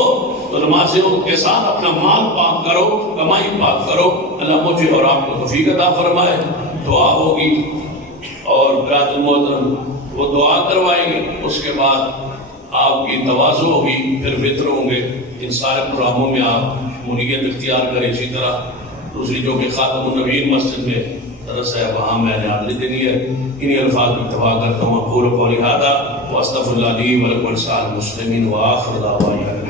تو نمازیوں کے ساتھ اپنا مال پاک کرو، کمائی پاک کرو۔ اللہ مجھے اور آپ کو توفیق عطا فرمائے۔ دعا ہوگی اور برادر محترم وہ دعا کروائیں گے، اس کے بعد آپ کی تواضع ہوگی، پھر فطر ہوں گے۔ ان سارے پروگراموں میں آپ شمولیت اختیار کریں۔ اسی طرح دوسری جو کہ خاتم النبیین مسجد میں درس ہے، وہاں میں نے حاضری دینی ہے۔ انہی الفاظ میں اتفا کرتا ہوں، اقول قولی ھذا واستغفر اللہ لی ولکم ولسائر المسلمین وآخر دعوانا